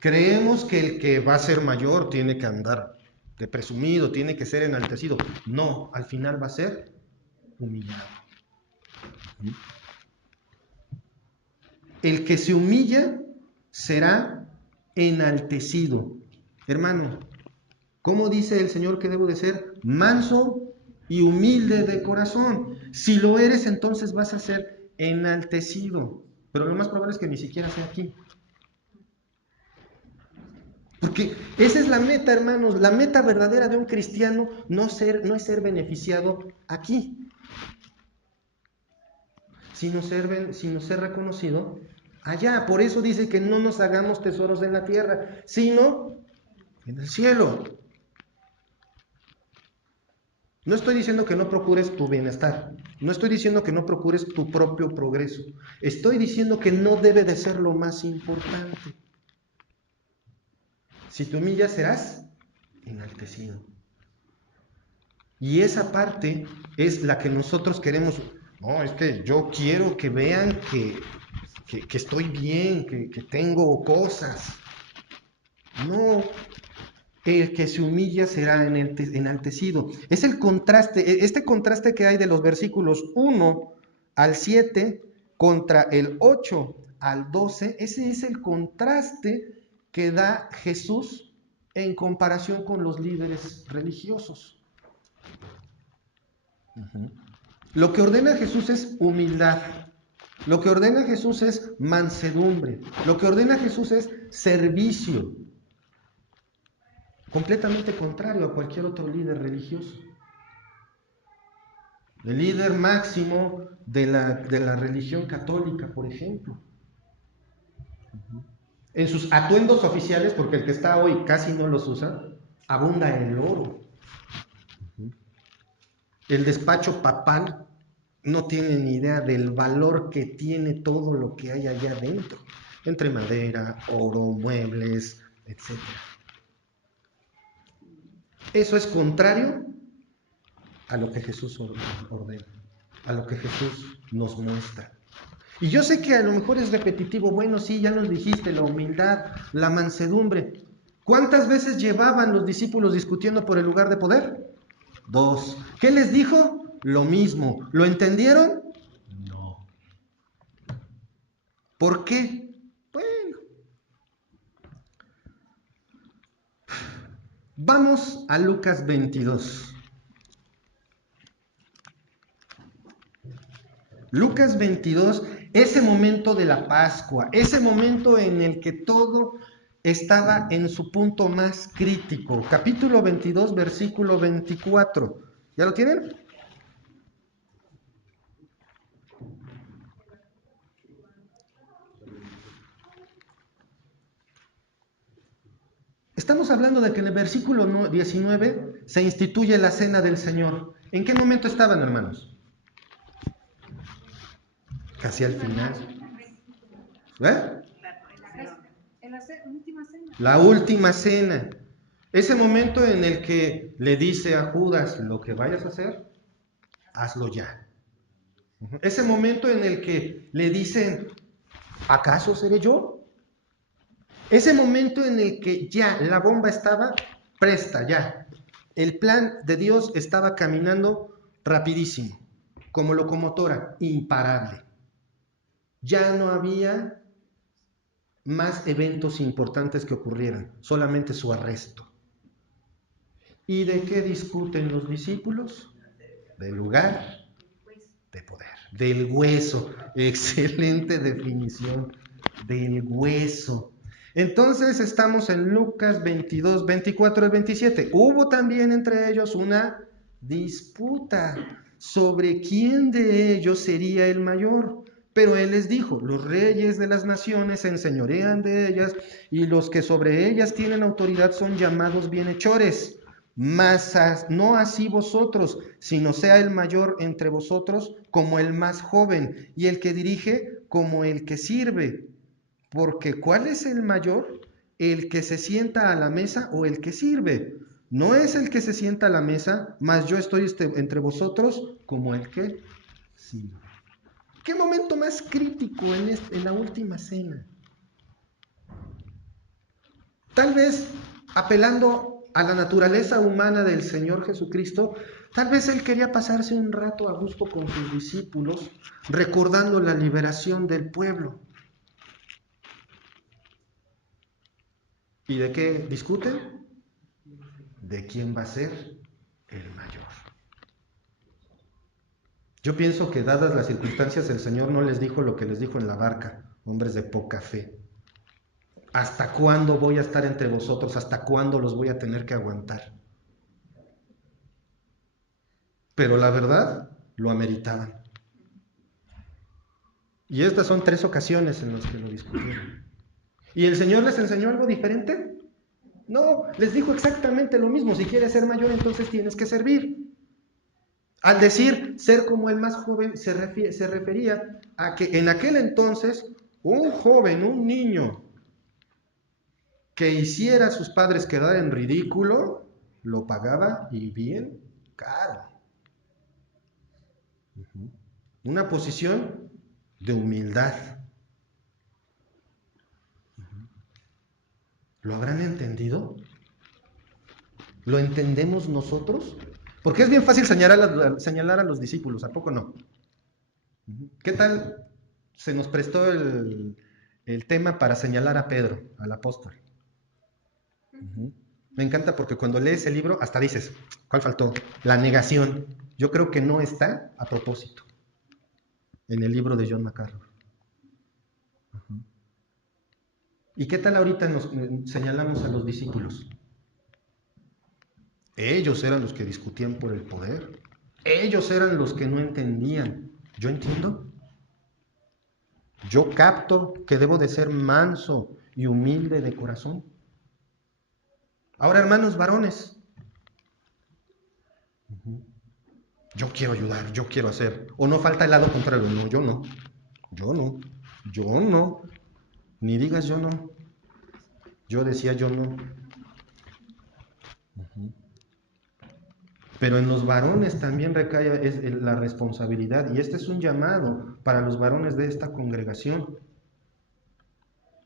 Creemos que el que va a ser mayor tiene que andar de presumido, tiene que ser enaltecido. No, al final va a ser humillado. El que se humilla será enaltecido. Hermano, ¿cómo dice el Señor que debo de ser? Manso y humilde de corazón. Si lo eres, entonces vas a ser enaltecido. Pero lo más probable es que ni siquiera sea aquí. Porque esa es la meta, hermanos. La meta verdadera de un cristiano no es ser beneficiado aquí, sino ser reconocido allá. Por eso dice que no nos hagamos tesoros en la tierra, sino en el cielo. No estoy diciendo que no procures tu bienestar. No estoy diciendo que no procures tu propio progreso. Estoy diciendo que no debe de ser lo más importante. Si te humillas, serás enaltecido. Y esa parte es la que nosotros queremos. No, es que yo quiero que vean que estoy bien, que tengo cosas. No, el que se humilla será enaltecido. Es el contraste, este contraste que hay de los versículos 1 al 7 contra el 8 al 12, ese es el contraste que da Jesús en comparación con los líderes religiosos. Lo que ordena Jesús es humildad. Lo que ordena Jesús es mansedumbre. Lo que ordena Jesús es servicio. Completamente contrario a cualquier otro líder religioso. El líder máximo de la religión católica, por ejemplo. En sus atuendos oficiales, porque el que está hoy casi no los usa, abunda el oro. El despacho papal no tiene ni idea del valor que tiene todo lo que hay allá adentro, entre madera, oro, muebles, etc. Eso es contrario a lo que Jesús ordena, a lo que Jesús nos muestra. Y yo sé que a lo mejor es repetitivo, bueno, sí, ya nos dijiste, la humildad, la mansedumbre. ¿Cuántas veces llevaban los discípulos discutiendo por el lugar de poder? 2. ¿Qué les dijo? Lo mismo. ¿Lo entendieron? No. ¿Por qué? Bueno. Vamos a Lucas 22. Lucas 22, ese momento de la Pascua, ese momento en el que todo estaba en su punto más crítico. Capítulo 22, versículo 24. ¿Ya lo tienen? Estamos hablando de que en el versículo 19 se instituye la cena del Señor. ¿En qué momento estaban, hermanos? Casi al final. ¿Eh? La última cena. Ese momento en el que le dice a Judas, lo que vayas a hacer, hazlo ya. Ese momento en el que le dicen, ¿acaso seré yo? Ese momento en el que ya la bomba estaba presta, ya. El plan de Dios estaba caminando rapidísimo, como locomotora, imparable. Ya no había más eventos importantes que ocurrieran, solamente su arresto. ¿Y de qué discuten los discípulos? Del lugar de poder, del hueso. Excelente definición, del hueso. Entonces estamos en Lucas 22, 24 al 27. Hubo también entre ellos una disputa sobre quién de ellos sería el mayor. Pero él les dijo, los reyes de las naciones se enseñorean de ellas y los que sobre ellas tienen autoridad son llamados bienhechores. Mas no así vosotros, sino sea el mayor entre vosotros como el más joven y el que dirige como el que sirve. Porque ¿cuál es el mayor? ¿El que se sienta a la mesa o el que sirve? No es el que se sienta a la mesa, mas yo estoy entre vosotros como el que sirve. ¿Qué momento más crítico en la última cena? Tal vez apelando a la naturaleza humana del Señor Jesucristo, tal vez Él quería pasarse un rato a gusto con sus discípulos, recordando la liberación del pueblo. ¿Y de qué discuten? De quién va a ser el mayor. Yo pienso que dadas las circunstancias, el Señor no les dijo lo que les dijo en la barca, hombres de poca fe. ¿Hasta cuándo voy a estar entre vosotros? ¿Hasta cuándo los voy a tener que aguantar? Pero la verdad, lo ameritaban. Y estas son 3 ocasiones en las que lo discutieron. ¿Y el Señor les enseñó algo diferente? No, les dijo exactamente lo mismo. Si quieres ser mayor, entonces tienes que servir. Al decir ser como el más joven, se refería a que en aquel entonces un joven, un niño, que hiciera a sus padres quedar en ridículo, lo pagaba y bien caro. Una posición de humildad. ¿Lo habrán entendido? ¿Lo entendemos nosotros? Porque es bien fácil señalar a los discípulos, ¿a poco no? ¿Qué tal se nos prestó el tema para señalar a Pedro, al apóstol? Me encanta porque cuando lees el libro hasta dices, ¿cuál faltó? La negación. Yo creo que no está a propósito en el libro de John MacArthur. ¿Y qué tal ahorita nos señalamos a los discípulos? Ellos eran los que discutían por el poder. Ellos eran los que no entendían. ¿Yo entiendo? Yo capto que debo de ser manso y humilde de corazón. Ahora, hermanos varones, yo quiero ayudar, yo quiero hacer. O no falta el lado contrario. No, yo no. Yo no. Yo no. Ni digas yo no. Yo decía yo no. Pero en los varones también recae la responsabilidad. Y este es un llamado para los varones de esta congregación.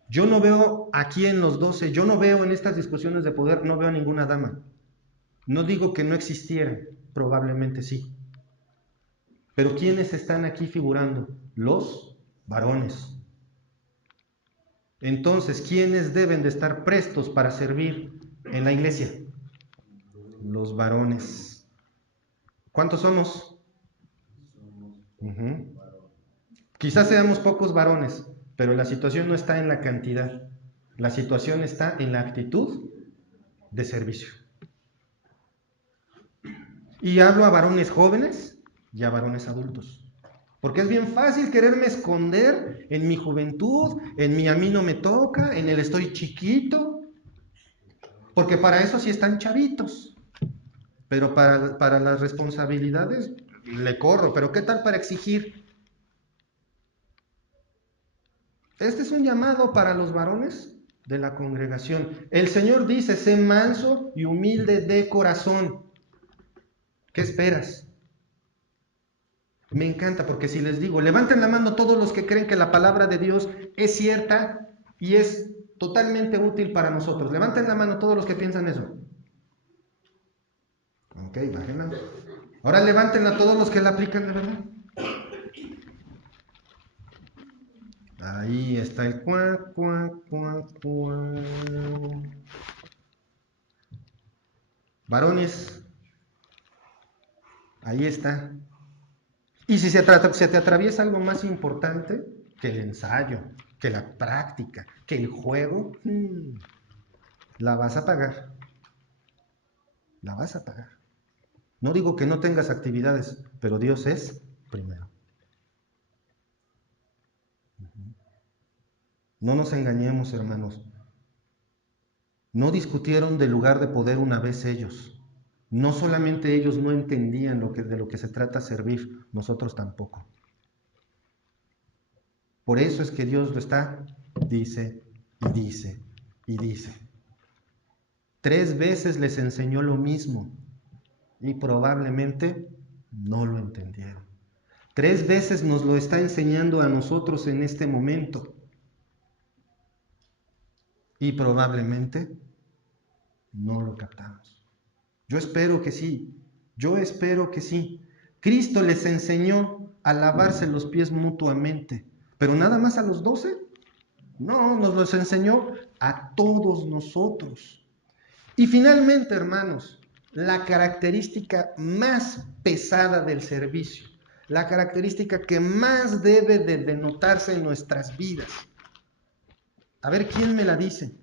Yo no veo aquí en los 12, yo no veo en estas discusiones de poder, no veo a ninguna dama. No digo que no existieran, probablemente sí. Pero ¿quiénes están aquí figurando? Los varones. Entonces, ¿quiénes deben de estar prestos para servir en la iglesia? Los varones. ¿Cuántos somos? Quizás seamos pocos varones, pero la situación no está en la cantidad. La situación está en la actitud de servicio. Y hablo a varones jóvenes y a varones adultos. Porque es bien fácil quererme esconder en mi juventud, en mi a mí no me toca, en el estoy chiquito. Porque para eso sí están chavitos. Pero para las responsabilidades le corro. Pero ¿qué tal para exigir? Este es un llamado para los varones de la congregación. El Señor dice, sé manso y humilde de corazón. ¿Qué esperas? Me encanta porque si les digo, levanten la mano todos los que creen que la palabra de Dios es cierta y es totalmente útil para nosotros. Levanten la mano todos los que piensan eso. Ok, bájenla. Ahora levántenla todos los que la aplican de verdad. Ahí está el cuac, cuac, cuac, cuac. Varones, ahí está. Y si se te atraviesa algo más importante que el ensayo, que la práctica, que el juego, la vas a pagar. La vas a pagar. No digo que no tengas actividades, pero Dios es primero. No nos engañemos, hermanos. No discutieron del lugar de poder una vez ellos. No solamente ellos no entendían de lo que se trata servir, nosotros tampoco. Por eso es que Dios lo está, dice y dice y dice. 3 veces les enseñó lo mismo y probablemente no lo entendieron. 3 veces nos lo está enseñando a nosotros en este momento. Y probablemente no lo captamos. Yo espero que sí. Yo espero que sí. Cristo les enseñó a lavarse los pies mutuamente. ¿Pero nada más a los 12? No, nos los enseñó a todos nosotros. Y finalmente, hermanos, la característica más pesada del servicio, la característica que más debe de denotarse en nuestras vidas. A ver, ¿quién me la dice?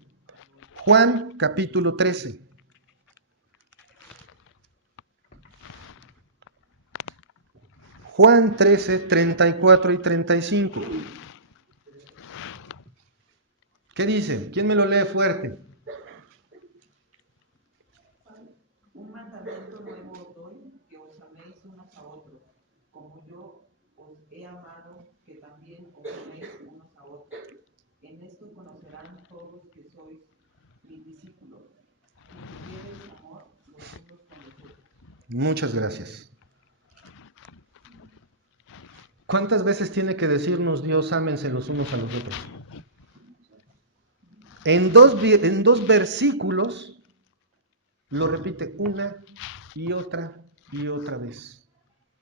Juan capítulo 13. Juan 13, 34 y 35. ¿Qué dice? ¿Quién me lo lee fuerte? Un mandamiento nuevo os doy, que os améis unos a otros, como yo os he amado, que también os améis unos a otros. En esto conocerán todos que sois mis discípulos, y tuviereis amor los unos con los otros. Muchas gracias. ¿Cuántas veces tiene que decirnos Dios, ámense los unos a los otros? En dos versículos lo repite una y otra vez.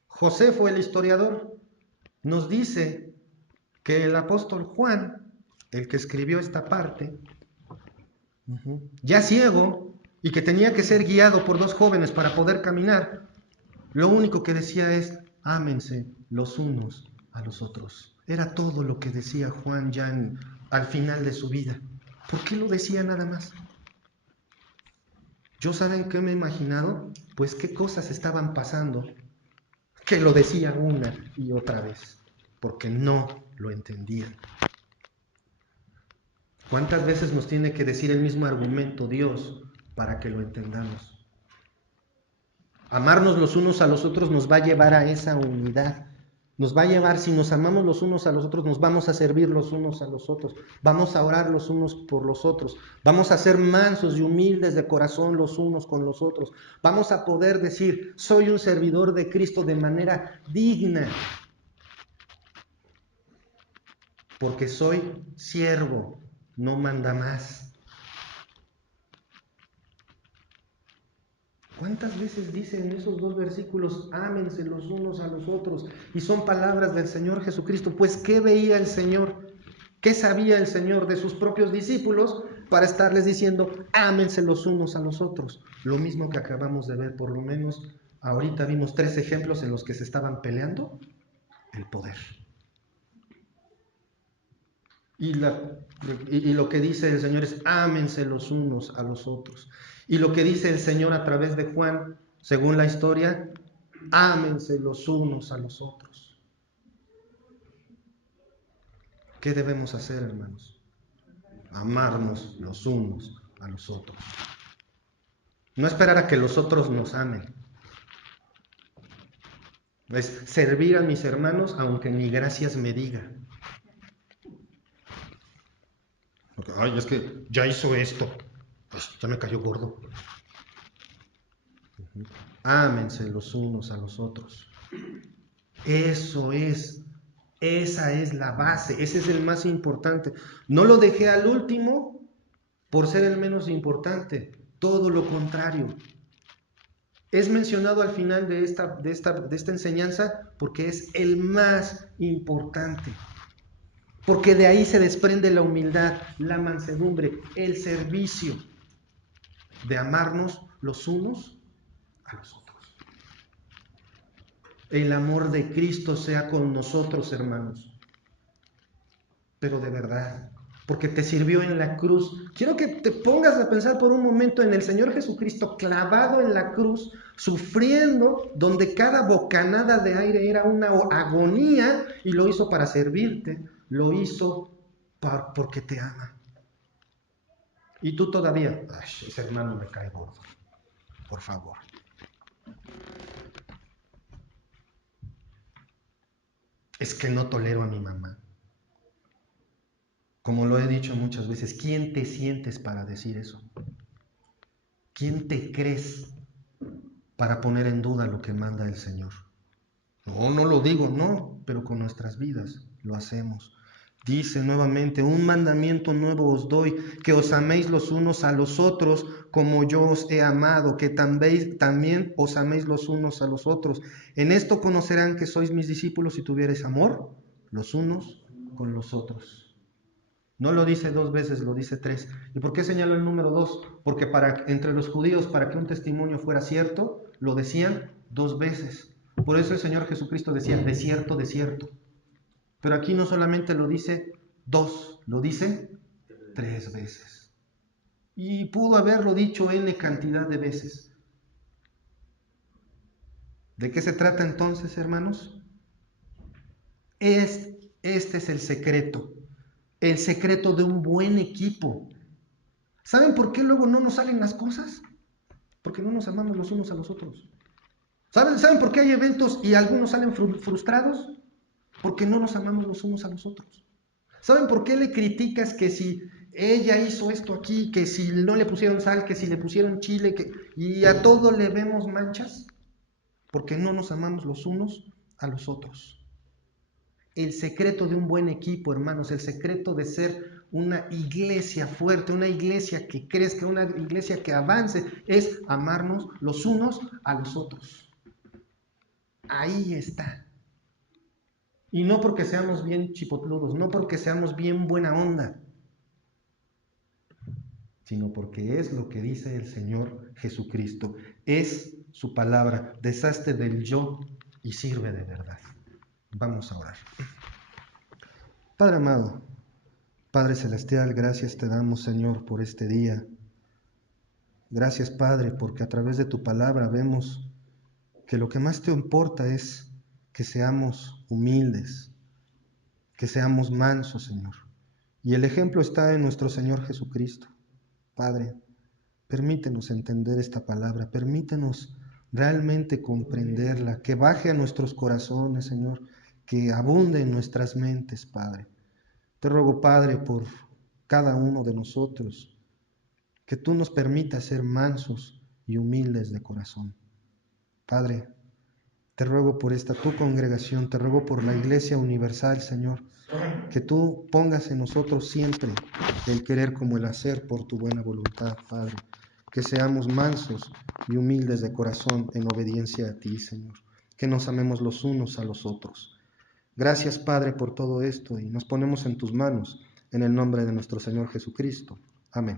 José fue el historiador. Nos dice que el apóstol Juan, el que escribió esta parte, ya ciego y que tenía que ser guiado por 2 jóvenes para poder caminar, lo único que decía es, ámense los unos a los otros. Era todo lo que decía Juan ya al final de su vida. ¿Por qué lo decía nada más? ¿Yo saben qué me he imaginado? Pues qué cosas estaban pasando que lo decía una y otra vez, porque no lo entendían. ¿Cuántas veces nos tiene que decir el mismo argumento Dios para que lo entendamos? Amarnos los unos a los otros nos va a llevar a esa unidad. Nos va a llevar, si nos amamos los unos a los otros, nos vamos a servir los unos a los otros. Vamos a orar los unos por los otros. Vamos a ser mansos y humildes de corazón los unos con los otros. Vamos a poder decir, soy un servidor de Cristo de manera digna. Porque soy siervo, no manda más. ¿Cuántas veces dice en esos 2 versículos, ámense los unos a los otros? Y son palabras del Señor Jesucristo. Pues, ¿qué veía el Señor? ¿Qué sabía el Señor de sus propios discípulos para estarles diciendo, ámense los unos a los otros? Lo mismo que acabamos de ver, por lo menos ahorita vimos 3 ejemplos en los que se estaban peleando el poder. Y lo que dice el Señor es, ámense los unos a los otros. Y lo que dice el Señor a través de Juan, según la historia, ámense los unos a los otros. ¿Qué debemos hacer, hermanos? Amarnos los unos a los otros. No esperar a que los otros nos amen. Es servir a mis hermanos aunque ni gracias me diga. Porque, ay, es que ya hizo esto, pues ya me cayó gordo. Ámense los unos a los otros. Esa es la base, ese es el más importante. No lo dejé al último por ser el menos importante, todo lo contrario. Es mencionado al final de esta enseñanza porque es el más importante. Porque de ahí se desprende la humildad, la mansedumbre, el servicio de amarnos los unos a los otros. El amor de Cristo sea con nosotros, hermanos. Pero de verdad, porque te sirvió en la cruz. Quiero que te pongas a pensar por un momento en el Señor Jesucristo clavado en la cruz, sufriendo, donde cada bocanada de aire era una agonía, y lo hizo para servirte, lo hizo porque te ama. Y tú todavía, ay, ese hermano me cae gordo, por favor. Es que no tolero a mi mamá. Como lo he dicho muchas veces, ¿quién te sientes para decir eso? ¿Quién te crees para poner en duda lo que manda el Señor? No, no lo digo, no, pero con nuestras vidas lo hacemos. Dice nuevamente, un mandamiento nuevo os doy, que os améis los unos a los otros como yo os he amado, que también os améis los unos a los otros. En esto conocerán que sois mis discípulos si tuviereis amor los unos con los otros. No lo dice 2 veces, lo dice 3. ¿Y por qué señaló el número 2? Porque entre los judíos, para que un testimonio fuera cierto, lo decían 2 veces. Por eso el Señor Jesucristo decía, de cierto, de cierto. Pero aquí no solamente lo dice 2, lo dice 3 veces. Y pudo haberlo dicho N cantidad de veces. ¿De qué se trata entonces, hermanos? Este es el secreto de un buen equipo. ¿Saben por qué luego no nos salen las cosas? Porque no nos amamos los unos a los otros. ¿Saben por qué hay eventos y algunos salen frustrados? Porque no nos amamos los unos a los otros. ¿Saben por qué le criticas que si ella hizo esto aquí, que si no le pusieron sal, que si le pusieron chile, y a todo le vemos manchas? Porque no nos amamos los unos a los otros. El secreto de un buen equipo, hermanos, el secreto de ser una iglesia fuerte, una iglesia que crezca, una iglesia que avance, es amarnos los unos a los otros. Ahí está. Y no porque seamos bien chipotludos, no porque seamos bien buena onda, sino porque es lo que dice el Señor Jesucristo. Es su palabra. Deshazte del yo y sirve de verdad. Vamos a orar. Padre amado, Padre celestial, gracias te damos, Señor, por este día. Gracias, Padre, porque a través de tu palabra vemos que lo que más te importa es que seamos humildes, que seamos mansos, Señor. Y el ejemplo está en nuestro Señor Jesucristo. Padre, permítenos entender esta palabra, permítenos realmente comprenderla, que baje a nuestros corazones, Señor, que abunde en nuestras mentes, Padre. Te ruego, Padre, por cada uno de nosotros, que tú nos permitas ser mansos y humildes de corazón. Padre, te ruego por esta tu congregación, te ruego por la Iglesia Universal, Señor, que tú pongas en nosotros siempre el querer como el hacer por tu buena voluntad, Padre. Que seamos mansos y humildes de corazón en obediencia a ti, Señor. Que nos amemos los unos a los otros. Gracias, Padre, por todo esto y nos ponemos en tus manos, en el nombre de nuestro Señor Jesucristo. Amén.